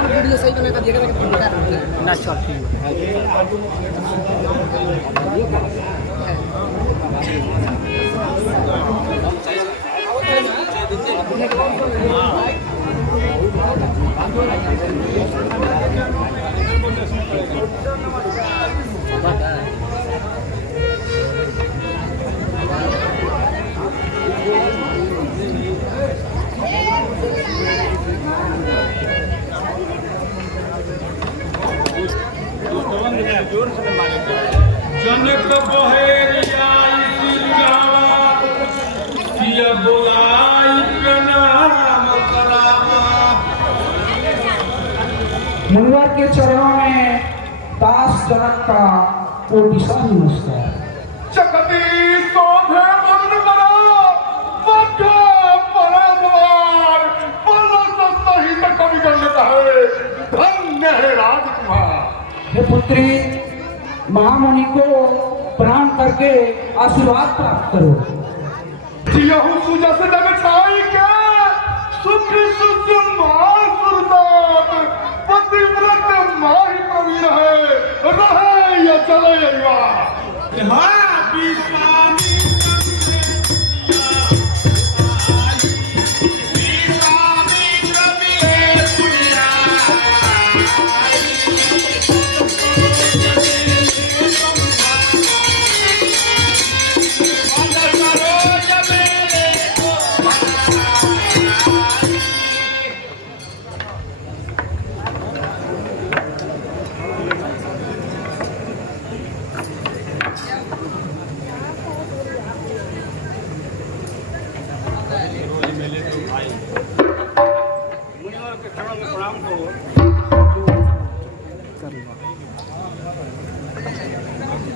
वीडियो सही बना दिएगा ना चल जनक बहेरिया सिया बोलाई प्रणाम करावा। मुनिवर के चरणों में दास जनक का कोटि नमस्कार। जगती शोभे मन बना, बच्चा बड़ा द्वार, बोलो तो सही तो कवि बनता है। धन्य है राजकुमार। हे पुत्री, महामुनि को प्रणाम करके आशीर्वाद प्राप्त करो। जियहु सुजस नग छाई के, सुखी सुषमाल सुरदार, चले जाइबा।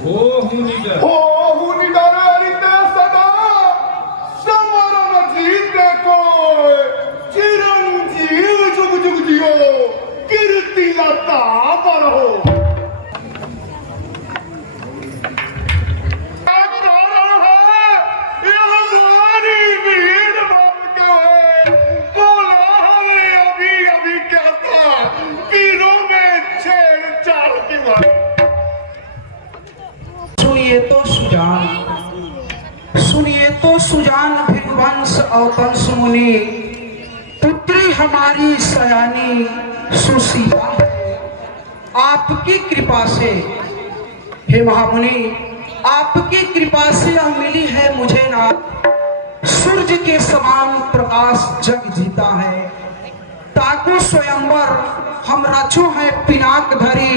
हो हुनी डरिते सदा समरण जीते कोय चिरंजीव जुग जुग जियो कीर्ति लता बरहो। सुनिए तो सुजान भृगुवंश और कंस मुनि, पुत्री हमारी सयानी सुशीला है। आपकी कृपा से हे महामुनि, आपकी कृपा से अब मिली है मुझे ना, सूर्य के समान प्रकाश जग जीता है। ताको स्वयंवर हम रचो है पिनाक धरी,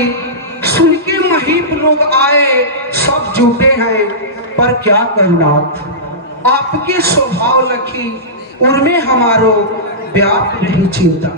सुन के महीप लोग आए सब जुटे हैं, पर क्या करनाथ आपके स्वभाव लखी उनमें हमारो व्याप नहीं चिंता।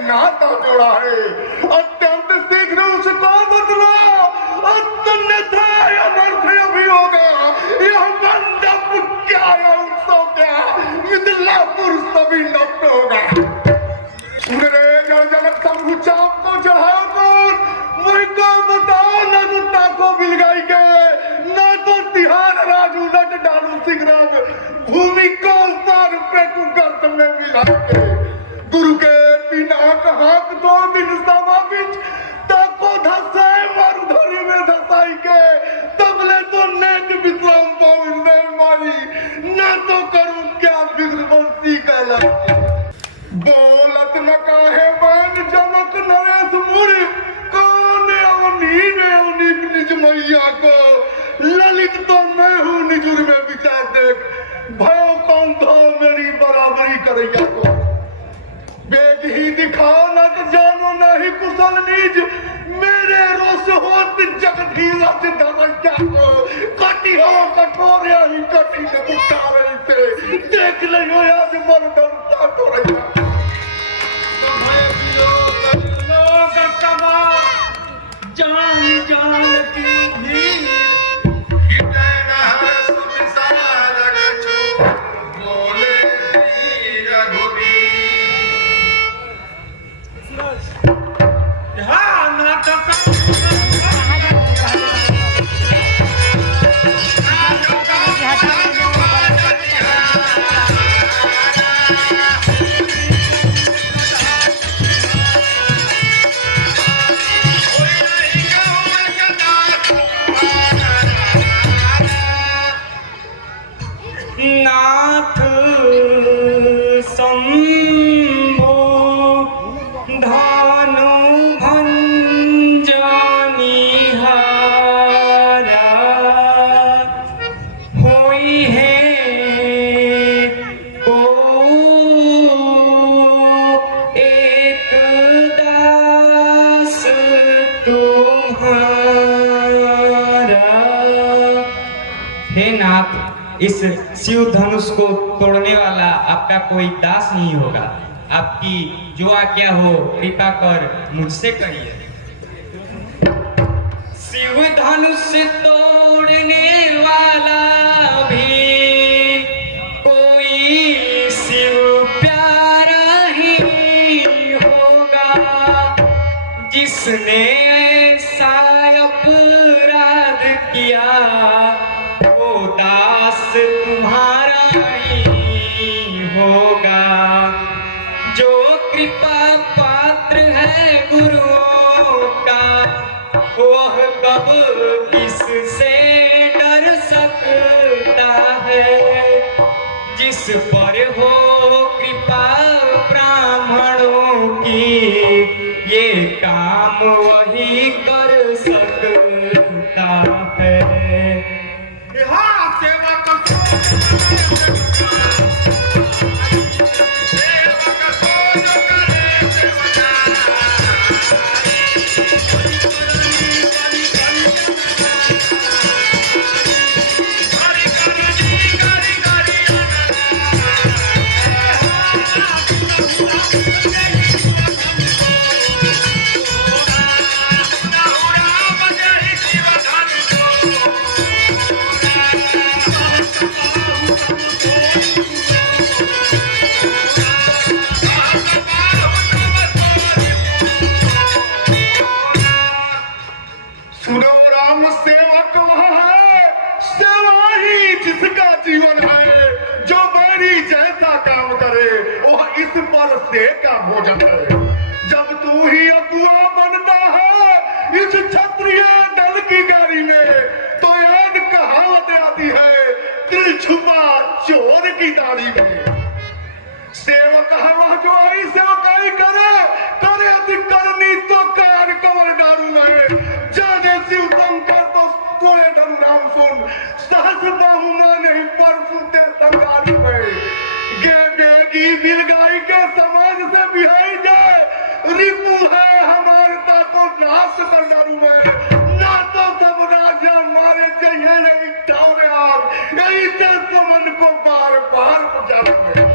नाता जोड़ा है अत्यंत शीघ्र उसको बदलो, अन्यथा अनर्थ भी होगा। यह मंडप क्या उत्सव क्या मिथिलापुर सभी नष्ट होगा। मेरे जगत सब चाप को चढ़ाओ कौन मुझको बताओ, न कुत्ता को मिल गई के न तो तिहार राजू नट डालू सिंह भूमि को सार पे कुकर में मिला के गुरु के पिनाक हाथ दो दिन समा बिच ताको धसाए मरुधरी में धसाई के तबले तो नेक विश्राम पाऊं ने मारी, न तो करूं क्या विश्ववंशी कहला। बोलत न काहे बैन जनक नरेश मुरि, कौन अवनी में अवनी निज मैया को, ललित तो मैं हूँ निजुर में विचार देख, भयो कौन था मेरी बराबरी करेगा को। वेद ही दिखाओ न जानो नहीं कुशल निज, मेरे रोष होत जगधीरा से धवैया को, कटी हो कठोर ही कटी ने उतारे से, देख ले हो आज मर्दन साथ हो रहा। तो मैं पियो लोग कमा जान जान की भी तुम्हारा। हे नाथ, इस शिव धनुष को तोड़ने वाला आपका कोई दास नहीं होगा। आपकी जो आज्ञा हो कृपा कर मुझसे कहिए। शिव धनुष तोड़ने वाला भी कोई शिव प्यारा ही होगा, जिसने ऐसा अपराध किया वो दास तुम्हारा ही होगा। जो कृपा पात्र है गुरुओं का, वह कब किससे डर सकता है। जिस पर हो कृपा ब्राह्मणों की, ये काम वही कर सकता है। सुनो राम, सेवक वह है, सेवा ही जिसका जीवन है। जो बैरी जैसा काम करे वह इस पर से का भोजन है। जब तू ही अगुआ बनता है इस क्षत्रिय दल की गाड़ी में, तो याद कहावत आती है, दिल छुपा चोर की दाढ़ी में। सेवक है वह जो आई सेवकाई करे, करे अति करनी तो कार कवर दारू में। जाने शिव शंकर तो तोरे धन नाम सुन, सहस बाहुमा नहीं पर सुनते संगारी में। गे बेगी बिलगाई के समाज से बिहाई जाए, रिपु है हमारे ताको नाश कर दारू में। ना तो सब राजा मारे चाहिए नहीं टावरे आग, यही से सुमन को बार बार बचाने में।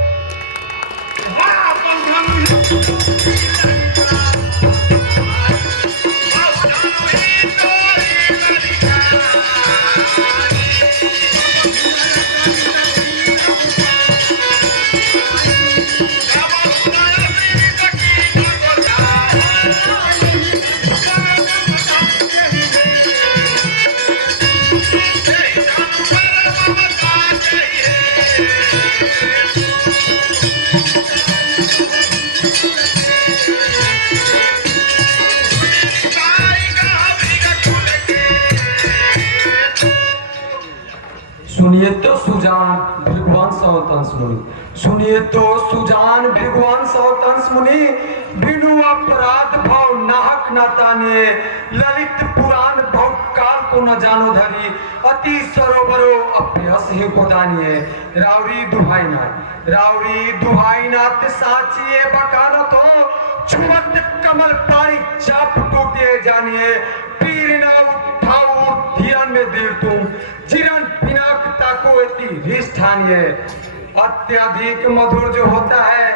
सुनिए तो सुजान भगवान सौतंस मुनि, सुनिए तो सुजान भगवान सौतंस मुनि। बिनु अपराध भाव नाहक न तानिए, ललित पुराण बहुत काल को न जानो धरी। अति सरोवरो अभ्यस है को दानिए। रावरी दुहाई नाथ साचिए बकानो तो, छुमत कमल पानी चाप टूटे जानिए। पीर न उठाओ ध्यान में देर तुम, जिरन पिनाकता को इति रिष्ठानिए। अत्यधिक मधुर जो होता है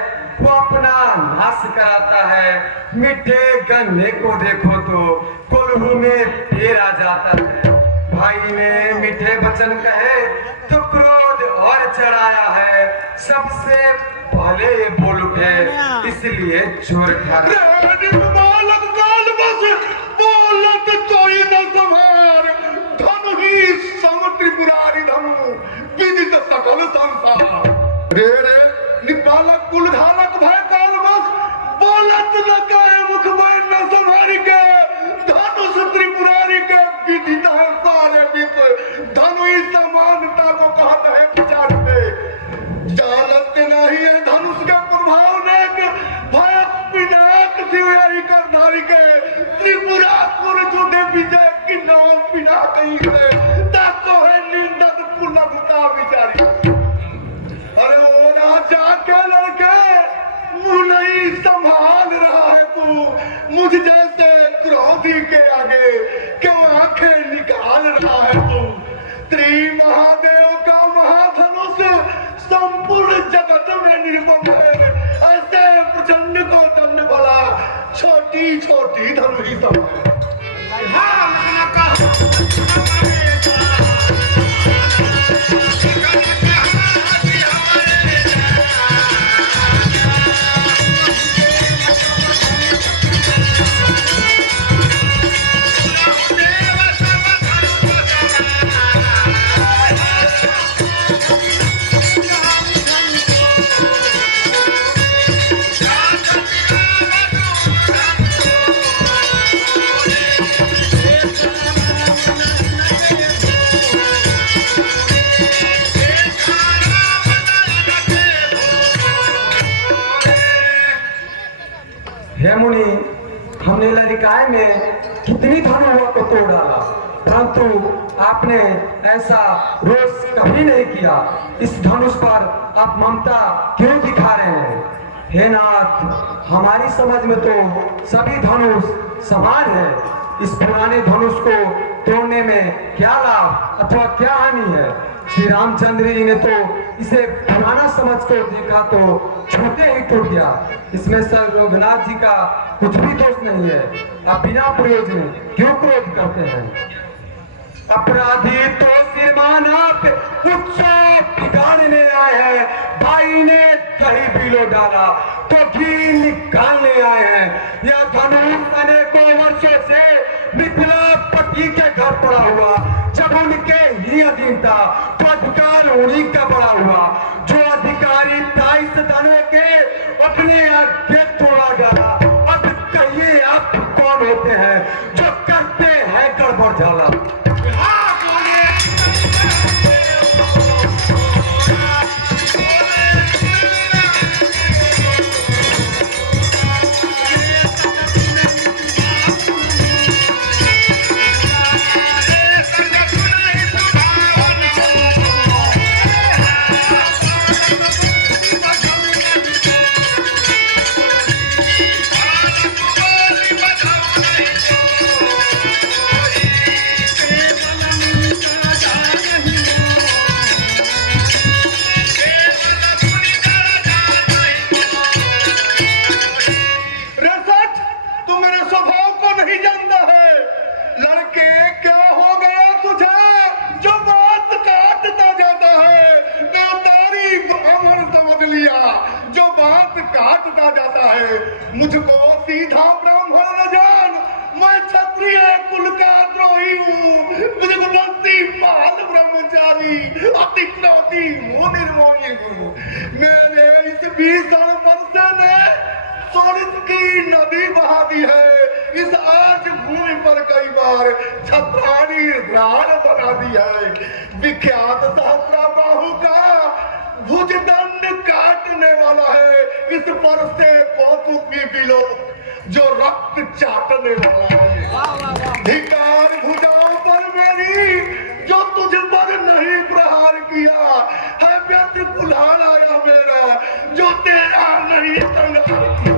वो अपना नाश कराता है। मीठे गन्ने को देखो तो कोल्हू में फेर आ जाता है। भाई ने मीठे वचन कहे तो क्रोध और चढ़ाया है। सबसे पहले बोल उठे इसलिए चोर खड़ा। बोलत कोई न समार, धनु ही सम त्रिपुरारी धनु, विदित सकल संसार। रे निपालक कुल धालक भय काल बस, बोलत न कहे मुख में न संहार के। धनुष त्रिपुरारी के विदित है सारे विश्व, धनु ही समानता को कहते हैं विचार पे। जानते नहीं है धनुष के प्रभाव ने, भय पिनाक शिवयारी कर धारी के। त्रिपुरासुर जुदे विजय की नाम पिना कहीं से, ताको है निंदक पुनः विचारी। अरे ओ राजा के लड़के, मुंह नहीं संभाल रहा है तू। मुझ जैसे क्रोधी के आगे आंखें निकाल रहा है तू। त्रि महादेव का महाधनुष संपूर्ण जगत में निर्मम है। ऐसे प्रचंड को दंड भला छोटी छोटी धनु ही सब है। हे मुनि, हमने ललिकाय में कितनी धनुओं को तोड़ डाला, परंतु आपने ऐसा रोष कभी नहीं किया। इस धनुष पर आप ममता क्यों दिखा रहे हैं? हे नाथ, हमारी समझ में तो सभी धनुष समान है। इस पुराने धनुष को तोड़ने में क्या लाभ अथवा क्या हानि है? श्री रामचंद्र जी ने तो इसे पुराना समझ कर देखा तो छूते ही टूट गया। इसमें सर रघुनाथ जी का कुछ भी दोष नहीं है। आप बिना प्रयोजन क्यों क्रोध करते हैं? अपराधी तो श्रीमान आप उत्सव बिगाड़ने आए हैं। भाई ने दही पीलो डाला तो घी निकालने आए हैं। यह धनुष अनेकों वर्षों से मिथिलापति के घर पड़ा हुआ, जब उनके ही अधीन था तो अधिकार उन्हीं का बड़ा हुआ। जो अधिकारी 23 धनों के अपने आगे तोड़ा डाला। अब कहिए आप कौन होते हैं जो करते हैं गड़बड़ झाला? मुझको सीधा ब्राह्मण न जान, मैं क्षत्रिय कुल का द्रोही हूँ। मुझको नस्ती पाल ब्रह्मचारी अति क्रोधी मुँह निर्मोही हूँ। मेरे इस भीषण वर्षा ने सोनित की नदी बहा दी है। इस आज भूमि पर कई बार छत्राणी राण बना दी है। विख्यात सहस्रा बाहु का भुजदंड काटने वाला है। इस पर से कौतुक भी लो जो रक्त चाटने वाला है। धिकार भुजाओं पर मेरी जो तुझ पर नहीं प्रहार किया है। व्यर्थ कुल्हाड़ आया मेरा जो तेरा नहीं संहार किया।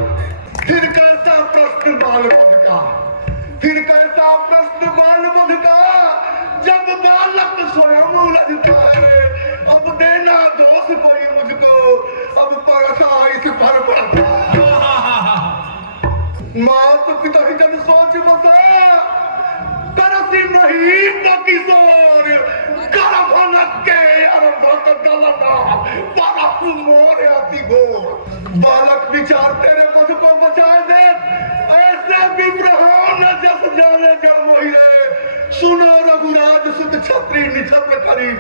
फिर कैसा प्रश्न बालबुध का, फिर कैसा प्रश्न बालबुध का, जब बालक स्वयं उलझता है। अब देना दोष कोई मुझको, अब परसा इस पर पड़ता। मात पिता ही जन सोच बसा, करसी नहीं तो किशोर गर्भनक के अर्भत गलना परस मोर अति घोर। बालक विचार तेरे मुझको बचाए दे, ऐसे विप्रहान जस जाने जब वही सुनो रघुराज सुत छत्री निछत्र करी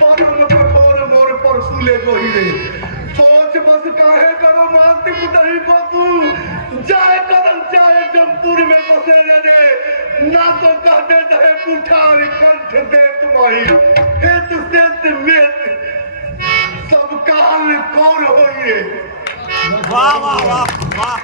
परम कठोर मोर पर सुले गोही रे। सोच बस काहे करो मानती नहीं को तू, जाए करम चाहे जमपुर में बसे रे। ना तो कहते दहे पुठार कंठ दे तुम्हारी हेत सेत मेत सब काल कौन होई रे। वाह वाह वाह वाह।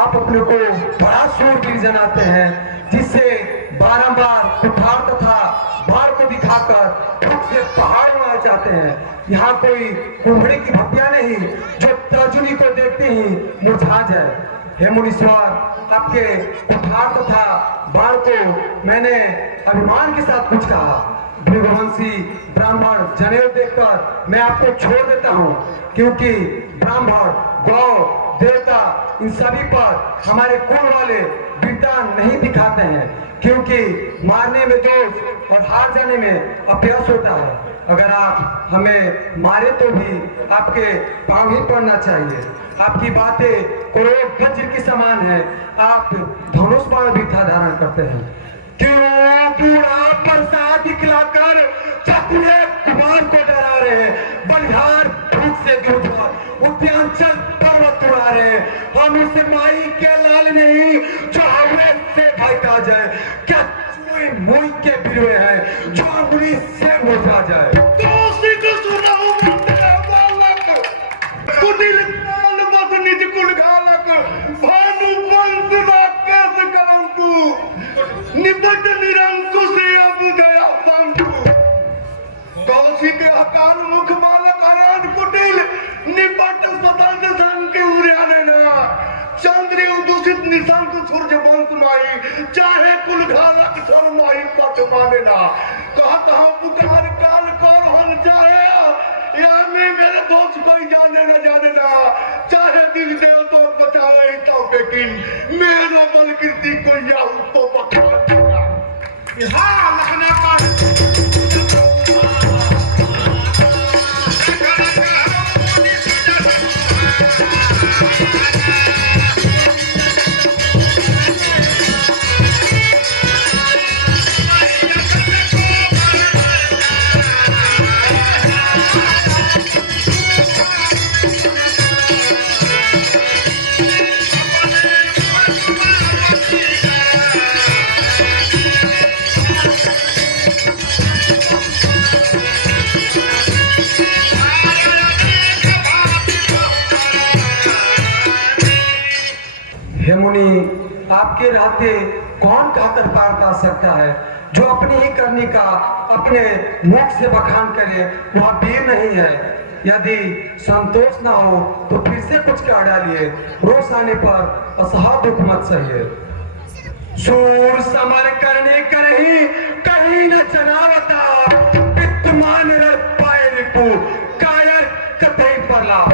आप अपने को बड़ा शूरवीर जनाते हैं, जिससे बारंबार कुठार तथा बाढ़ को दिखाकर खुद से पहाड़ उड़ाना चाहते हैं। यहाँ कोई कुम्भड़ी की भक्तियां नहीं जो तर्जुनी को देखते ही मुरझा जाए। हे मुनीश्वर, आपके कुठार तथा बाढ़ को मैंने अभिमान के साथ कुछ कहा। भृगुवंशी ब्राह्मण जनेऊ देखकर मैं आपको छोड़ देता हूँ, क्योंकि ब्राह्मण गौ देवता इन सभी पर हमारे कुल वाले वीरता नहीं दिखाते हैं, क्योंकि मारने में दोष और हार जाने में अभ्यास होता है। अगर आप हमें मारे तो भी आपके पांव ही पड़ना चाहिए। आपकी बातें क्रोध वज्र की समान है। आप धनुष बाण भी धारण करते हैं। क्यों पूरा प्रसाद दिखलाकर चतुरे कुमार को डरा रहे हैं, बलिहार भूख से जूझकर उद्यांचल पर्वत उड़ा रहे हैं। हम उस माई के लाल नहीं जो हमरे से भड़का जाए। क्या चुए मुई के बिरवे हैं जो अंगुली से मुरझा जाए। निज कुल घालक भानु पंथ राकेश करंतु निपट निरंकुश अब गया पंथु। कौशी के अकाल मुख बालक अरान कुटिल निपट स्वतंत्र संग के उड़ाने ना। चंद्र उदूषित निशंक सूर्य वंश माई चाहे कुल घालक शर्माई पथ माने ना। कहत हम पुकार काल कर हम चाहे या मैं मेरे दोस्त कोई जाने न जाने ना। चाहे दिल देव तो बचावे ही तो लेकिन मेरा बल कीर्ति कोई या उसको बचा देगा। हाँ लगना पर हे मुनि, आपके रहते कौन कहकर पार पा सकता है। जो अपनी ही करनी का अपने मुख से बखान करे वह वीर नहीं है। यदि संतोष ना हो तो फिर से कुछ कह डालिए। रोष आने पर असह दुख मत सहिए। सूर समर करने करही कहीं न चनावता विद्यमान रथ पाए रिपु कायर कतई परला।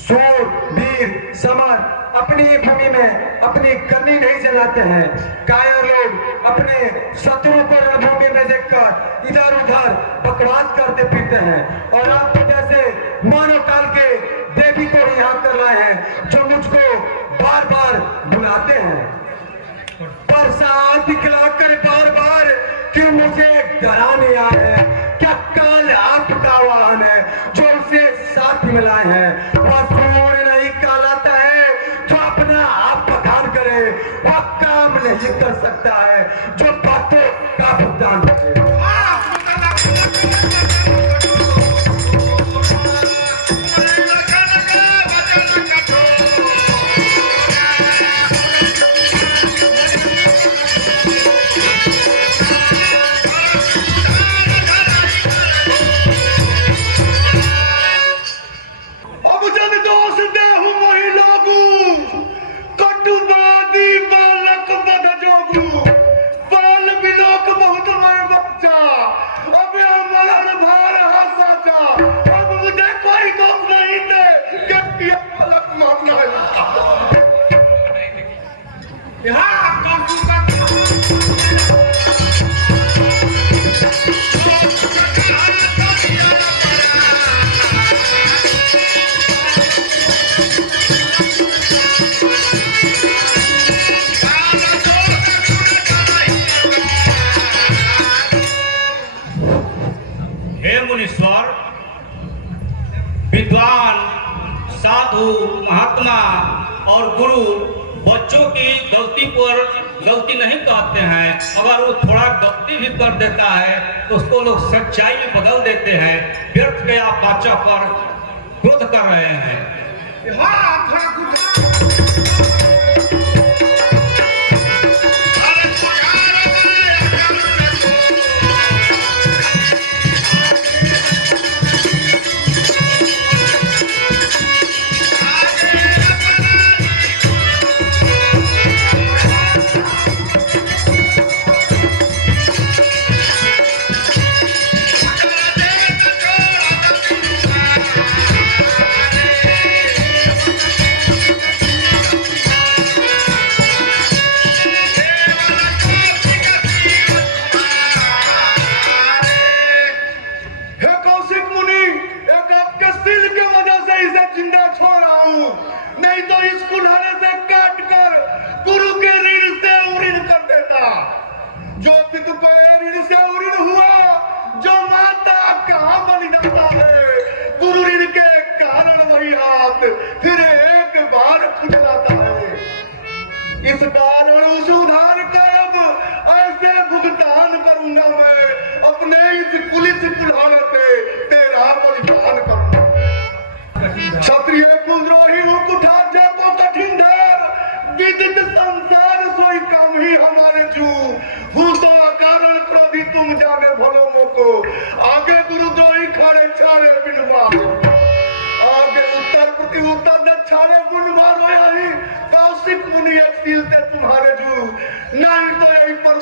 सूर वीर समर अपनी भूमि में अपनी करनी नहीं जलाते हैं। कायर लोग अपने शत्रु को रणभूमि में देखकर इधर उधर बकवास करते फिरते हैं। और आप तो जैसे मानव काल के देवी को ही याद कर रहे हैं जो मुझको बार बार बुलाते हैं। प्रसाद दिखलाकर बार बार क्यों मुझे डराने आए हैं। क्या काल आपका वाहन है जो उसे साथ मिलाए हैं। वह सूर्य नहीं कहलाता है जो अपना आप बखान करे। वह काम नहीं कर सकता है जो बातों का भुगतान करे। विद्वान साधु महात्मा और गुरु बच्चों की गलती पर गलती नहीं कहते हैं। अगर वो थोड़ा गलती भी कर देता है तो उसको लोग सच्चाई में बदल देते हैं। व्यर्थ के आप बच्चा पर क्रोध कर रहे हैं। हाँ, थोड़ा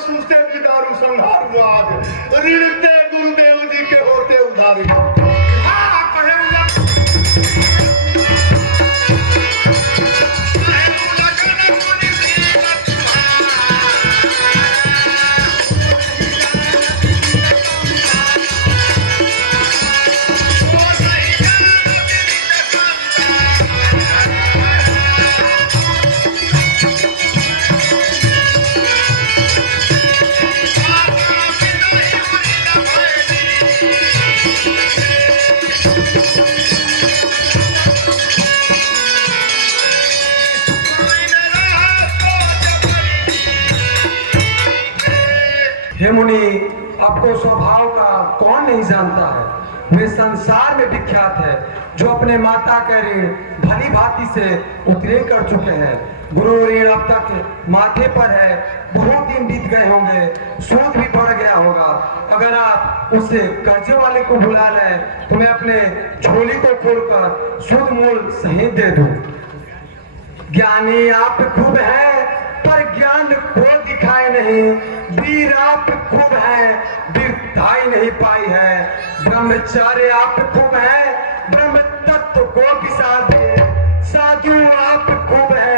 सुनते भी दारू संहार हुआ आज ऋणते गुरुदेव जी के होते उधारी। हे मुनि, आपको स्वभाव का कौन नहीं जानता है। वे संसार में विख्यात है, जो अपने माता के ऋण भली भांति से उतरे कर चुके हैं। गुरु ऋण अब तक माथे पर है, बहुत दिन बीत गए होंगे, सूद भी बढ़ गया होगा। अगर आप उसे कर्जे वाले को बुला लें तो मैं अपने झोली को खोलकर सूद मूल सहित दे दूं। ज्ञानी आप खूब है पर ज्ञान को दिखाए नहीं, वीर आप खूब है वीरताई नहीं पाई है, ब्रह्मचार्य आप खूब है ब्रह्म तत्व को विसार दे, साधु आप खूब है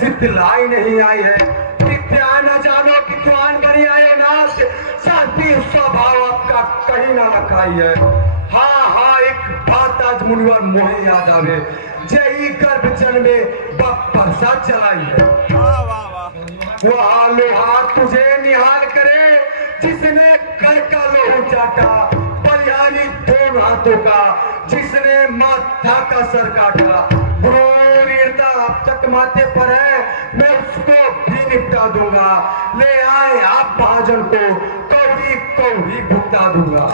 सिद्धलाई नहीं आई है, विद्या न जानो विद्वान बनी आए नाथ, शांति स्वभाव आपका कहीं ना रखाई है। हाँ, एक बात आज मुनिवर मोहे याद आवे, जय गर्भ जन्मे बरसा चलाई है। वह लोहा तुझे निहाल करे जिसने कर का लोहू चाटा, बलियानी दोनों हाथों का जिसने माथा का सर काटा। गुरु वीरता अब तक माथे पर है, मैं उसको भी निपटा दूंगा। ले आए आप महाजन को, कौड़ी कौड़ी भुगता दूंगा।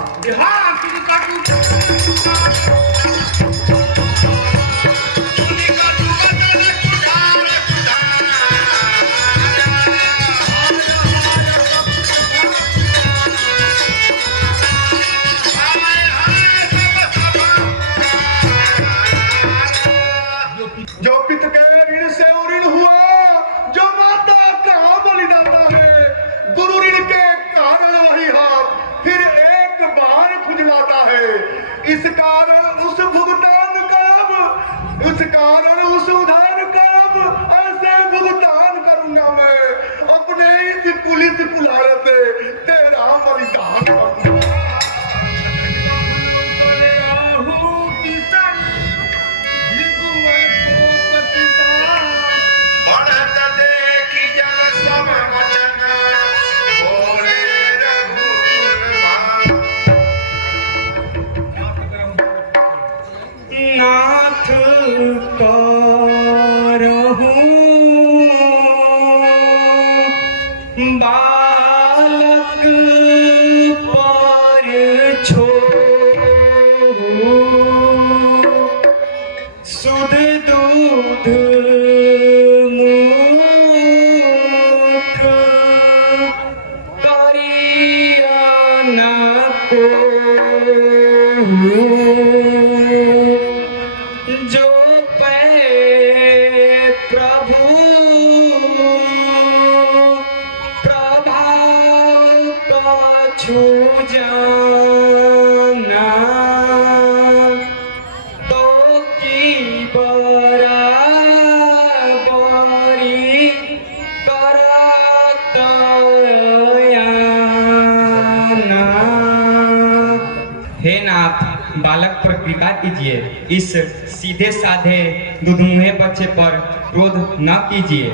जो पित के ऋण से ऋण हुआ, जो माता का बलिदान है, गुरु ऋण के कारण वही हाथ फिर एक बार खुजलाता है। इस कारण उस भुगतान कब, इस कारण उस उधार कब, ऐसे भुगतान करूंगा मैं अपने इस पुलिस पुलारे से तेरा बलिदान करूंगा। नाथ करहूं बालक पर छोड़ू, सुध दूध मुख करिया न कोहू, जो पै प्रभु प्रभाव पाछू जाना, तो की बराबरी करत आना। हे नाथ, बालक पर कृपा कीजिए, इस सीधे साधे दुधमुहे बच्चे पर क्रोध न कीजिए।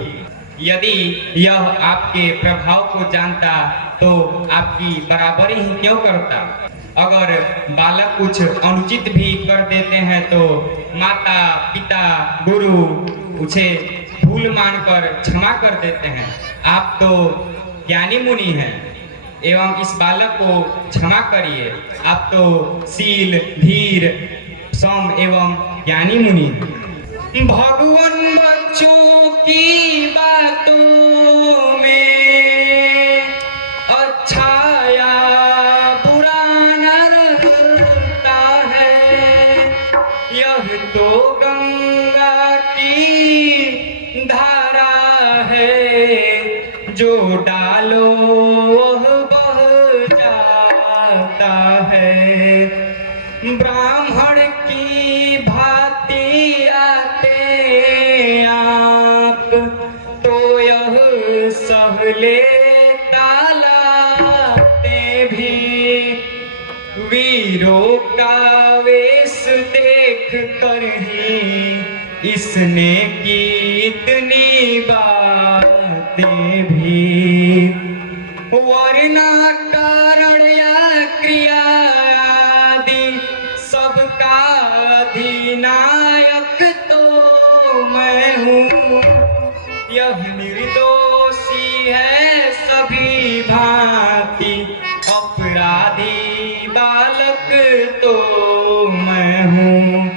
यदि यह आपके प्रभाव को जानता तो आपकी बराबरी ही क्यों करता। अगर बालक कुछ अनुचित भी कर देते हैं तो माता पिता गुरु उसे भूल मानकर क्षमा कर देते हैं। आप तो ज्ञानी मुनि हैं, एवं इस बालक को क्षमा करिए। आप तो शील धीर सम एवं ज्ञानी मुनि। भगवान बच्चों की बातों में अच्छा या बुरा न रहता है, यह तो गंगा की धारा है जो डालो जाता है। ब्राह्मण की भांति आते आप तो यह सह लेता लाते भी। वीरों का वेश देख कर ही इसने की इतनी बातें भी। वरना कारण या क्रिया आदि सबका अधिनायक तो मैं हूँ। यह निर्दोषी है सभी भांति, अपराधी बालक तो मैं हूँ।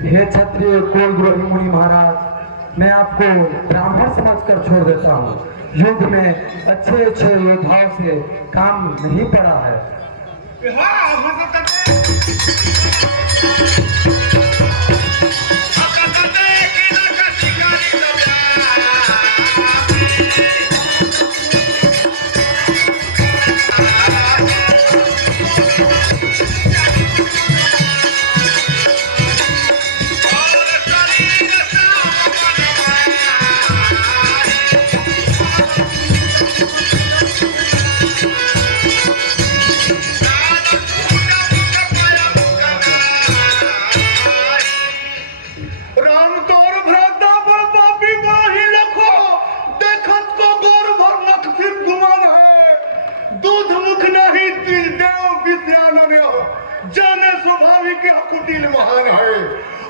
हे क्षत्रिय कुलद्रोही मुनि महाराज, मैं आपको ब्राह्मण समझकर छोड़ देता हूँ। युद्ध में अच्छे अच्छे योद्धाओं से काम नहीं पड़ा है। राम तोर भ्राता पर पापी बाही लखो, देखत को गोर भर नख फिर गुमान है। दूध मुख नहीं तिल देव विद्यानंद हो, जाने स्वाभाविक कुटिल महान है।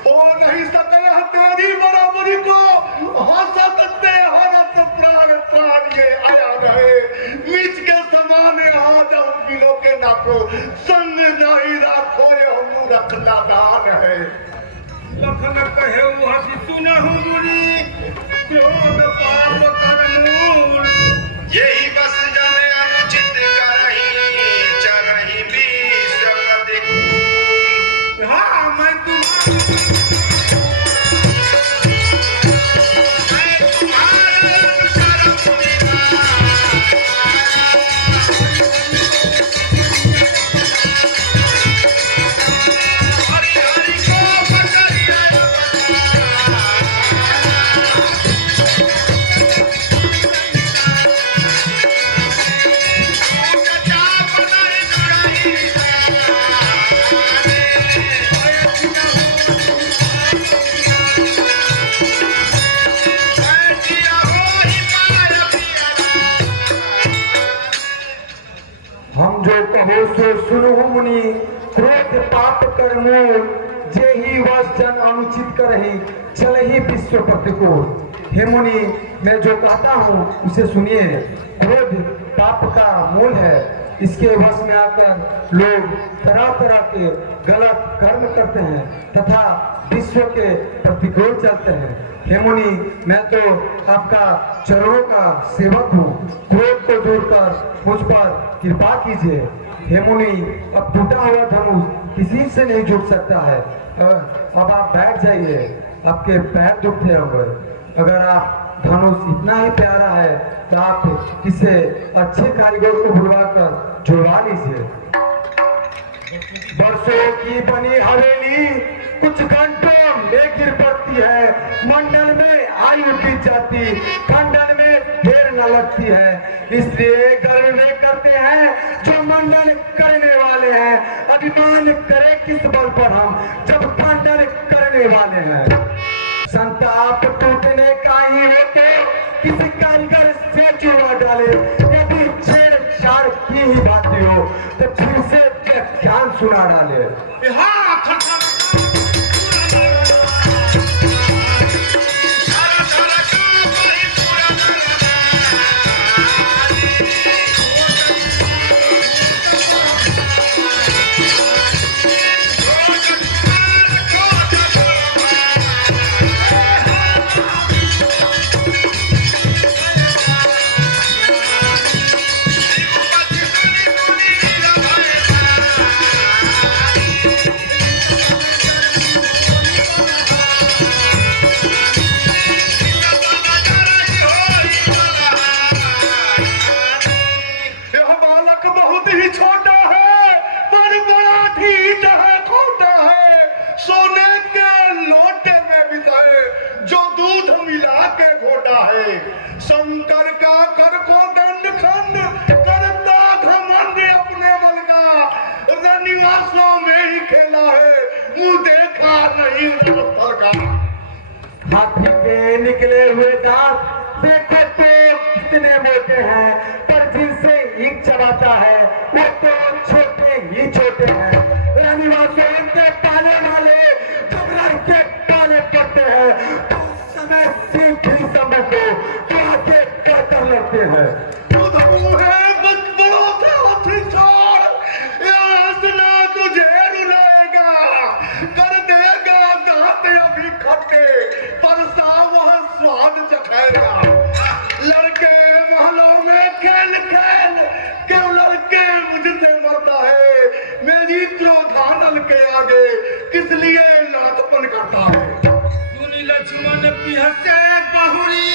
ओ नहीं सके तेरी बराबरी को, हो सकते हरत प्राण प्राण ये आया रहे। मीच के समान आ जाओ किलो के नाको, संग नहीं राखो ये हम रखना दान है। लखन कहे हसी सुनहु गुरी, क्रोध पाप कर मूल। यही बस जन अनुचित करही, चरही बीस अधिकूल। हाँ मैं हम जो कहो सो सुनो मुनि, क्रोध पाप कर मूल। जे ही वश जन अनुचित करही, चलही विश्व प्रतिकूल। हे मुनि, मैं जो कहता हूँ उसे सुनिए। क्रोध पाप का मूल है। इसके वश में आकर लोग तरह तरह के गलत कर्म करते हैं तथा विश्व के प्रतिकूल चलते हैं। हे मुनि, मैं तो आपका चरणों का सेवक हूँ। क्रोध को दूर कर मुझ पर कृपा कीजिए। हे मुनि, अब टूटा हुआ धनुष किसी से नहीं जुट सकता है। अब आप बैठ जाइए, आपके पैर दुखते होंगे। अगर आप धनुष इतना ही प्यारा है तो आप किसी अच्छे कारीगर को बुलवाकर जुड़वा लीजिए। बरसों की बनी हवेली कुछ घंटों में गिर पड़ती है। मंडल में आयु बीत जाती, खंडन में देर न लगती है। इसलिए गर्व में करते हैं जो मंडन करने वाले हैं। अभिमान करे किस बल पर हम, जब खंडन करने वाले हैं। संताप टूटने का ही होते किसी कारीगर से चुरा डाले। यदि छेड़छाड़ की ही बातें हो तो फिर से ध्यान सुना डाले। कर का कर को दंड खंड करता घमंड अपने बल का रनिवासों में ही खेला है मुंह देखा नहीं पत्थर का। हाथी के निकले हुए दांत देखो तो कितने मोटे हैं पर जिनसे ईंट चबाता है वो तो छोटे ही छोटे हैं। रनिवासों इनके पाले वाले घबरा के पाले पड़ते हैं तो उस समय सीख ही समय को तो आगे कहते लगते हैं खुद मुहे बड़ों के हथी छोड़ यहाँ से ना तुझे रुलाएगा कर देगा दांत अभी खट्टे पर वह स्वाद चखेगा। लड़के महलों में खेल खेल क्यों लड़के मुझसे मरता है मेरी क्रोधानल के आगे किस लिए नाथपन करता है। सुनी लक्ष्मण पिहसे बहुरी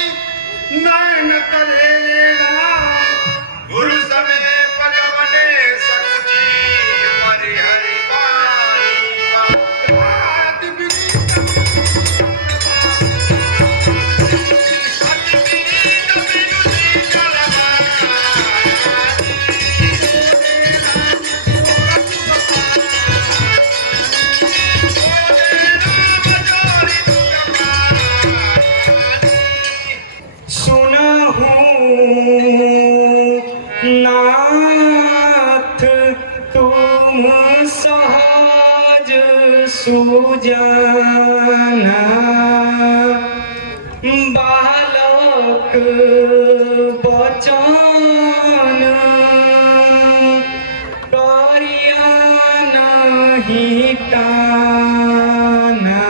नयन करे गुरु समय पगवने सकुची परिहरि नाथ तुम सहज सुजाना बालक बचन करिया नहीं काना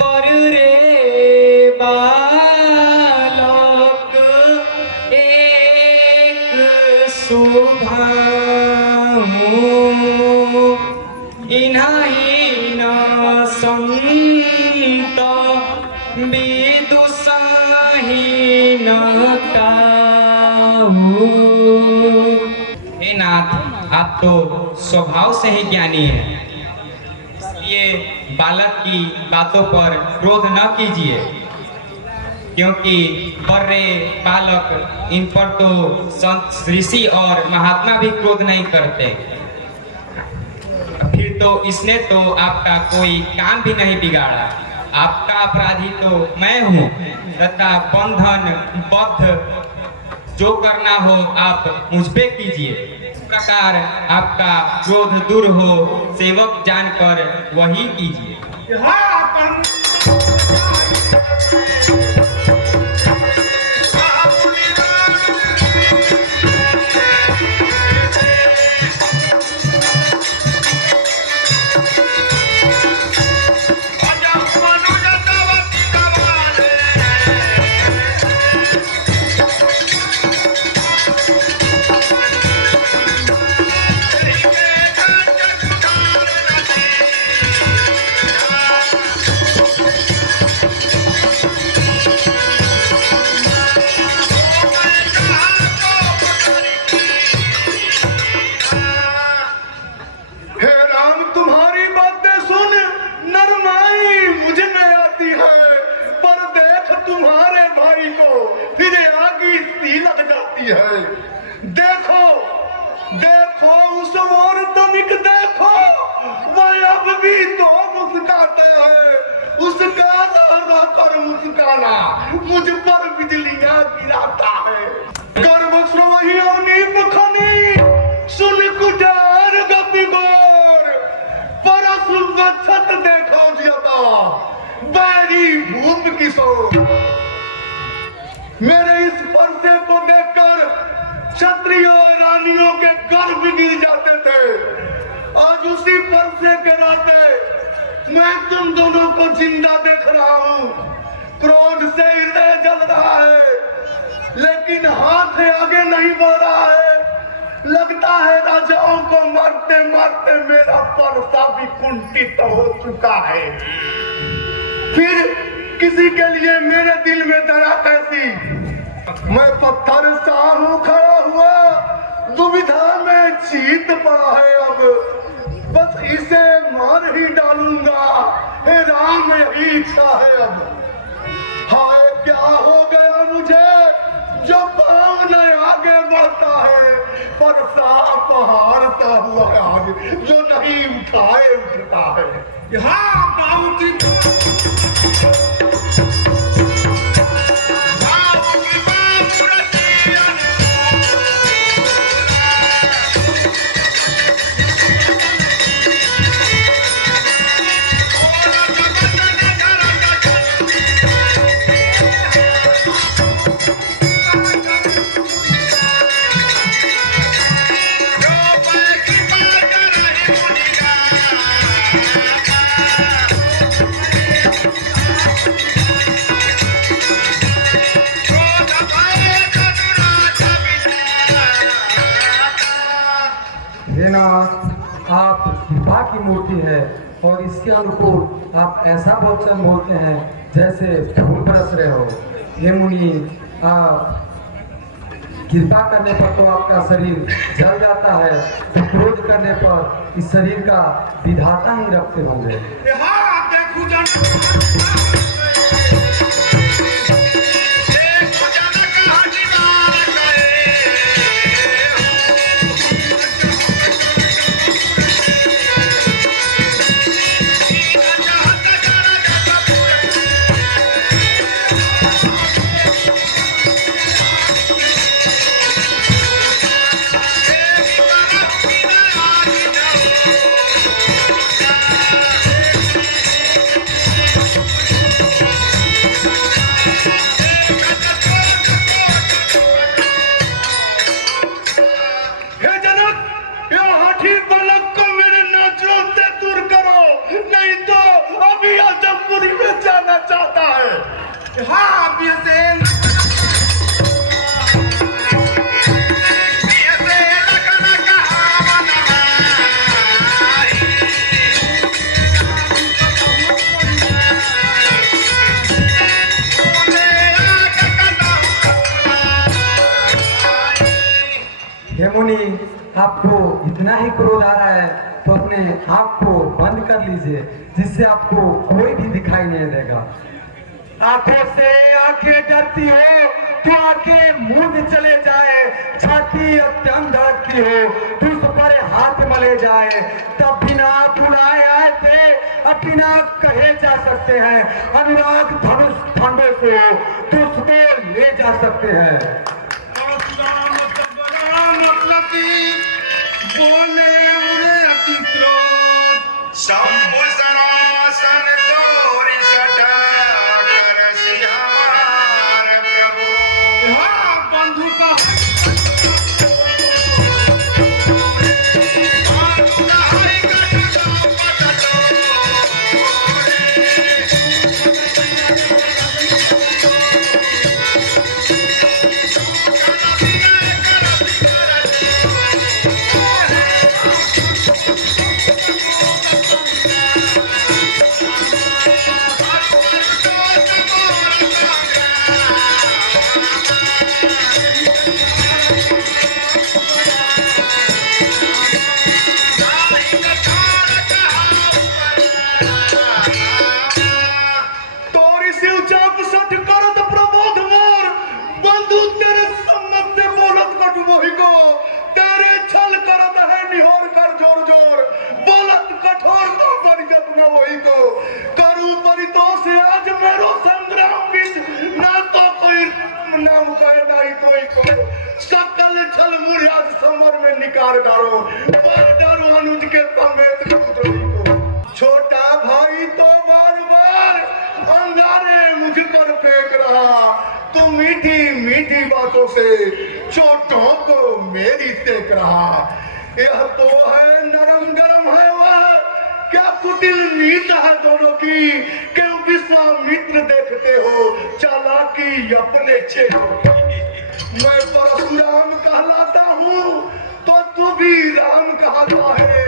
बर रे बालक एक सुभाऊ इन्हीं न संत विदुषाही न काहू। हे नाथ, आप तो स्वभाव से ही ज्ञानी हैं, इसलिए बालक की बातों पर क्रोध न कीजिए, क्योंकि बर्रे बालक इन पर तो संत ऋषि और महात्मा भी क्रोध नहीं करते। फिर तो इसने तो आपका कोई काम भी नहीं बिगाड़ा। आपका अपराधी तो मैं हूँ तथा बंधन बद्ध जो करना हो आप मुझ पे कीजिए। इस प्रकार आपका क्रोध दूर हो सेवक जानकर वही कीजिए। देखो देखो उस और तनिक देखो वह अब भी तो मुस्काता है उसका रह कर मुस्काना मुझ पर बिजलियां गिराता है। गर्भ वही अवनीप खनी सुन कुटार गति गोर परस छत देखो जियता बैरी भूप किशोर। मेरे इस पर्दे को देखकर क्षत्रियों और रानियों के गर्भ गिर जाते थे। आज उसी पर्दे के नाते मैं तुम दोनों को जिंदा देख रहा हूँ। क्रोध से हृदय जल रहा है लेकिन हाथ आगे नहीं बढ़ रहा है। लगता है राजाओं को मारते मारते मेरा परसा भी कुंठित हो चुका है। फिर किसी के लिए मेरे दिल में दया कैसी। मैं पत्थर सा हूँ खड़ा हुआ दुविधा में चीत पड़ा है। अब बस इसे मार ही डालूंगा। हे राम यही इच्छा है अब। हाय क्या हो गया पहाड़ सा हुआ आज जो नहीं उठाए उठता है। हाँ बाबू की हे नाथ, आप कृपा की मूर्ति है और इसके अनुकूल आप ऐसा वचन बोलते हैं जैसे फूल बरस रहे हो। हे मुनि, कृपा करने पर तो आपका शरीर जल जाता है, तो क्रोध करने पर इस शरीर का विधाता ही रखते होंगे। हाँ देखो जान चाहता है। हाँ हे मुनि, आपको इतना ही क्रोध आ रहा है तो अपने आँख को बंद कर लीजिए, जिससे आपको कोई भी दिखाई नहीं देगा। आंखों से आंखें डरती हो तो आंखें मुंह में चले जाए, छाती अत्यंत धड़कती हो तो उस पर हाथ मले जाए, तब बिना बुलाए आए थे, अब बिना कहे जा सकते हैं। अनुराग धनुष ठंडों से हो तो उसको ले जा सकते हैं। बोले उरे अति क्रोध शंभु सनासन गौरी सटाकर सिहार प्रभु। हाँ बंधु का सकल छल मुरिया समर में निकाल डालो, मार डालो अनुज के समेत को। छोटा भाई तो बार बार अंगारे मुझ पर फेंक रहा, तो मीठी मीठी बातों से चोटों को मेरी सेक रहा। यह तो है नरम गरम है वह क्या कुटिल मीत है दोनों की, क्यों विश्वामित्र देखते हो चालाकी अपने चेहरों। मैं परशुराम कहलाता हूँ तो तू भी राम कहता है,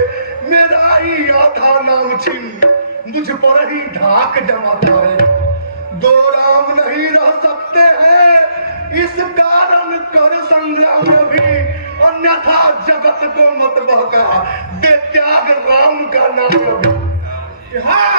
मेरा ही आधा नाम चिन्ह मुझ पर ही ढाक जमाता है। दो राम नहीं रह सकते हैं, इस कारण कर संग्राम में भी, अन्यथा जगत को मत बहका दे त्याग राम का नाम। हाँ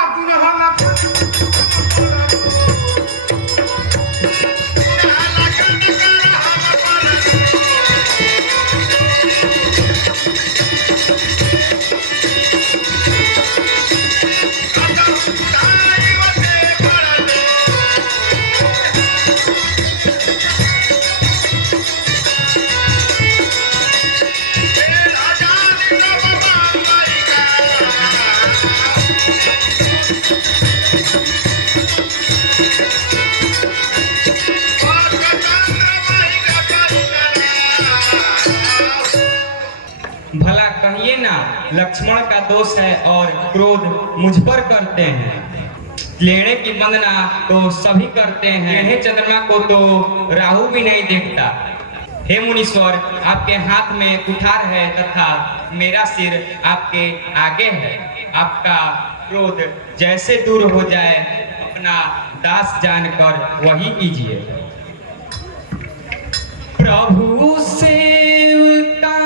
लक्ष्मण का दोष है और क्रोध मुझ पर करते हैं। लेने की वंदना तो सभी करते हैं, हे चंद्रमा को तो राहु भी नहीं देखता। हे मुनीश्वर, आपके हाथ में कुठार है तथा मेरा सिर आपके आगे है। आपका क्रोध जैसे दूर हो जाए अपना दास जानकर वही कीजिए। प्रभु सेवकाहि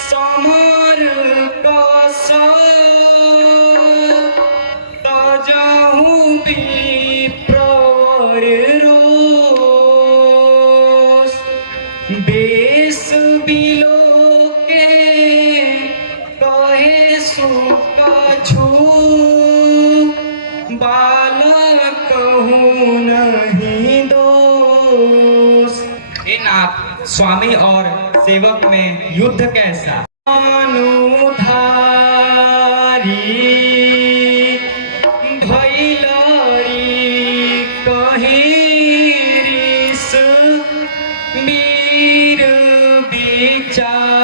समर कस तजहु विप्रवर रोष बेस बिलोके कहे सुकछु बालक हूँ नहीं दोष। हे नाथ, स्वामी और सेवक में युद्ध कैसा? अनुधारी भैलरी कहिरिस वीर विचारी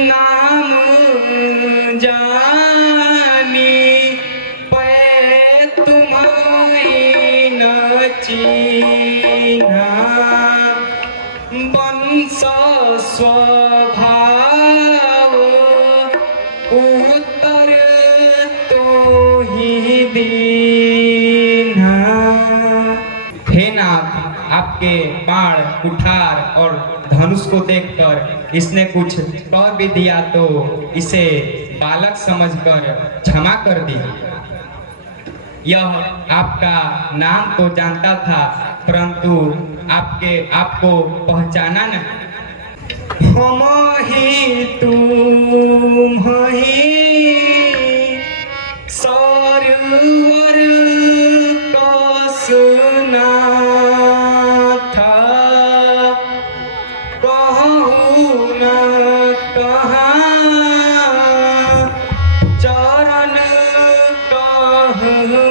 नाम जानी पै तुम्हारी न चीन्हा वंश स्वभाव उत्तर तो ही दीन्हा। हे नाथ, आपके बाण कुठार और धनुष को देखकर इसने कुछ कह भी दिया तो इसे बालक समझकर क्षमा कर दीजिए। यह आपका नाम तो जानता था परंतु आपको पहचाना नहीं। हम ही तुम ही सरवर कसना था कहूँ न कहाँ चरण कह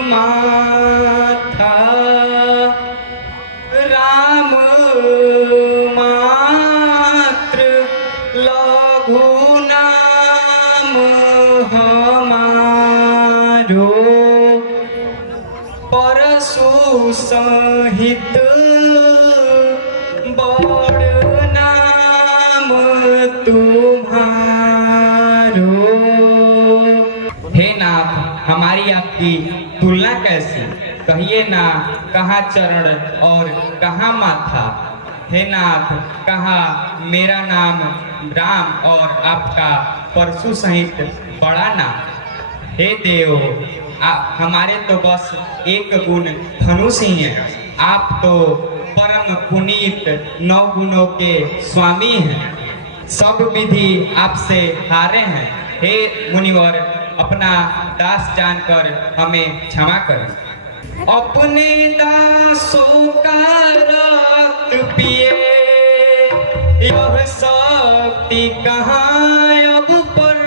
माथा राम मात्र लघु नाम हमारो परशु सहित बड़ नाम तुम्हारो। हे नाथ, हमारी आपकी तुलना कैसी? कहिए ना कहाँ चरण और कहाँ माथा। हे नाथ, कहाँ मेरा नाम राम और आपका परशु सहित बड़ा नाम। हे देव, हमारे तो बस एक गुण धनुष ही है। आप तो परम पुनीत 9 गुणों के स्वामी हैं, सब विधि आपसे हारे हैं। हे मुनिवर, अपना दास जानकर हमें क्षमा करें। अपने दासों का रक्त पिए यह शक्ति कहाँ अब पर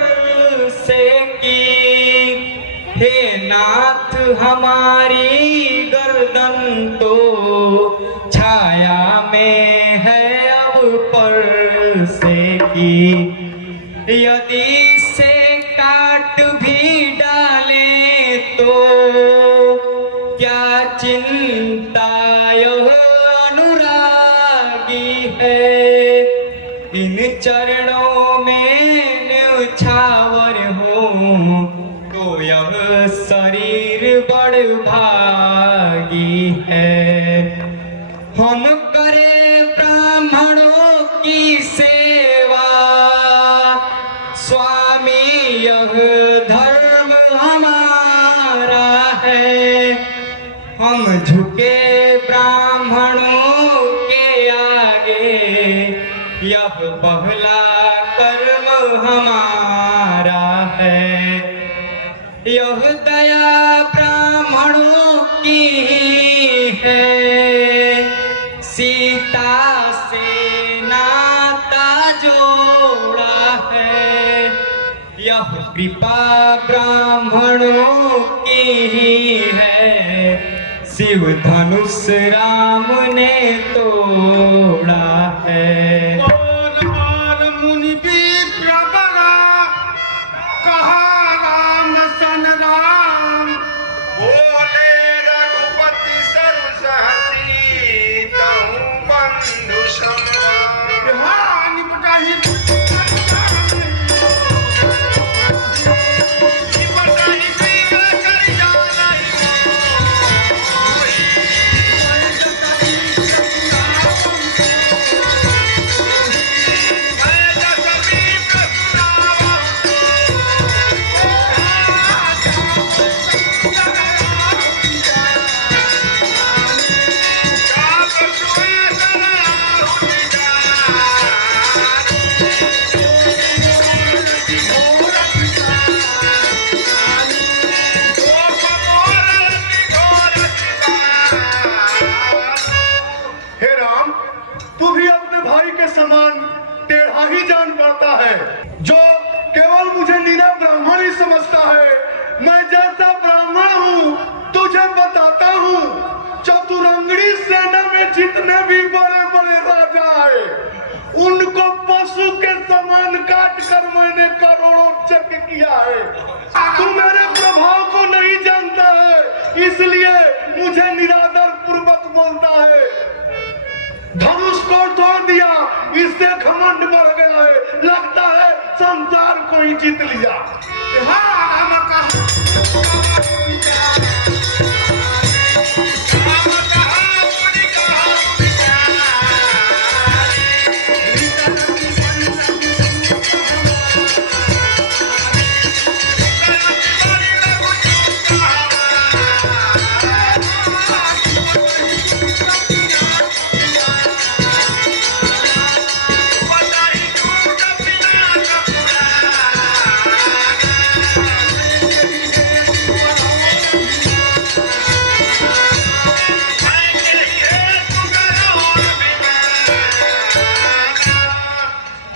से की। हे नाथ, हमारी गर्दन तो छाया में है अब पर से की। यदि से काट भी डाले तो क्या चिंता यह अनुरागी है। इन चरणों में न्यौछावर हो तो यह शरीर बड़ भागी है। हम करे ब्राह्मणों की सेवा स्वामी, यह धर्म हमारा है। हम झुके ब्राह्मणों के आगे यह पहला कर्म हमारा है। यह दया ब्राह्मणों की है, सीता से नाता जोड़ा है। यह कृपा ब्राह्मणों की है, शिव धनुष राम ने तोड़ा है। और बार मुनि भी प्रबला कहा राम सन राम। बोले रघुपति सर्वसहसी तहु बंधु समान। हाँ, निपटा ही हे राम, तू भी अपने भाई के समान टेढ़ा ही जान पड़ता है, जो केवल मुझे नीना ब्राह्मण ही समझता है। मैं जैसा ब्राह्मण हूँ तुझे बताता हूँ, चतुरंगड़ी सेना में जितने भी बड़े बड़े राजा आए, उनको पशु के समान काट कर मैंने करोड़ों चक्र किया है। तू मेरे प्रभाव को नहीं जानता है, इसलिए मुझे निरादर पूर्वक बोलता है। धनुष को तोड़ दिया, इससे घमंड बढ़ गया है, लगता है संसार को ही जीत लिया।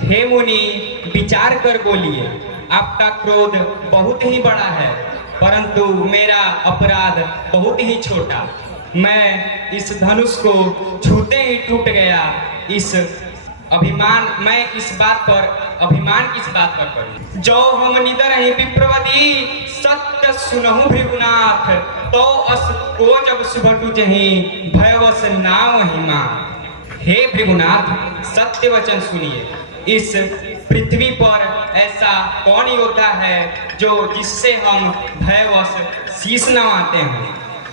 हे मुनि, विचार कर बोलिए। आपका क्रोध बहुत ही बड़ा है, परंतु मेरा अपराध बहुत ही छोटा। मैं इस धनुष को छूते ही टूट गया। मैं इस बात पर अभिमान किस बात पर करूं? जो हम निदर हैं विप्रवदी, सत्य सुनहु भृगुनाथ, तो अस को जब सुभटु जहीं भयवश नाव हिमा। हे भृगुनाथ, सत्य वचन सुनिए। इस पृथ्वी पर ऐसा कौन योद्धा है जो जिससे हम भयवश शीश नवाते हैं,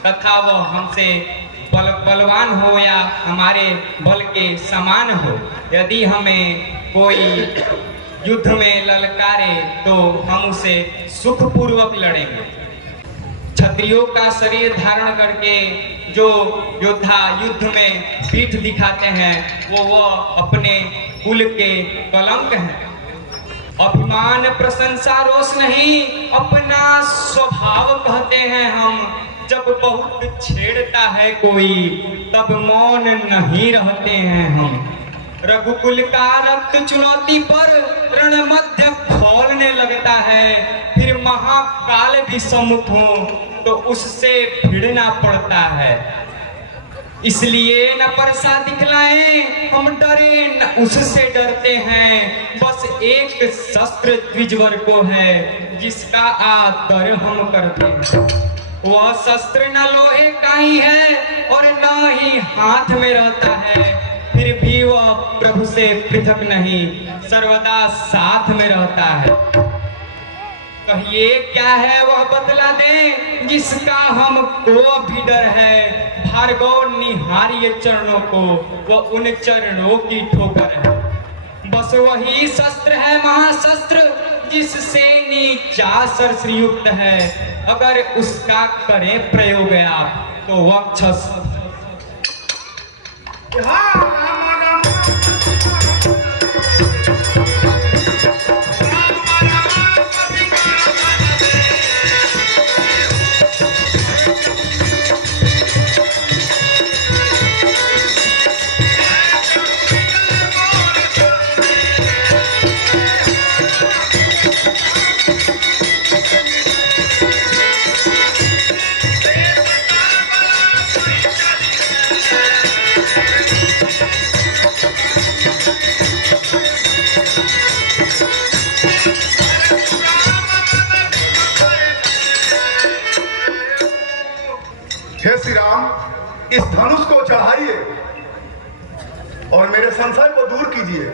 तथा वह हमसे बलवान हो या हमारे बल के समान हो। यदि हमें कोई युद्ध में ललकारे तो हम उसे सुखपूर्वक लड़ेंगे। क्षत्रियों का शरीर धारण करके जो योद्धा युद्ध में पीठ दिखाते हैं, वो अपने कुल के कलंक हैं। अभिमान प्रशंसा रोष नहीं, अपना स्वभाव कहते हैं हम। जब बहुत छेड़ता है कोई, तब मौन नहीं रहते हैं हम। रघुकुल का रक्त चुनौती पर रण मध्य खोलने लगता है, फिर महाकाल भी सम्मुख हो तो उससे भिड़ना पड़ता है। इसलिए न परसा दिखलाएं हम डरे, न उससे डरते हैं। बस एक शस्त्र द्विजवर को है, जिसका आदर हम करते हैं। वह शस्त्र न लोहे का ही है और न ही हाथ में रहता है, फिर भी वह प्रभु से पृथक नहीं, सर्वदा साथ में रहता है। कहिए क्या है वह बतला दे, जिसका हमको भी डर है। भार्गव निहारिए चरणों को, वह उन चरणों की ठोकर है। बस वही शस्त्र है महाशस्त्र, जिससे नीचा सरश्रीयुक्त है। अगर उसका करें प्रयोग आप तो वक्षस। हे श्री राम, इस धनुष को चढ़ाइए और मेरे संशय को दूर कीजिए।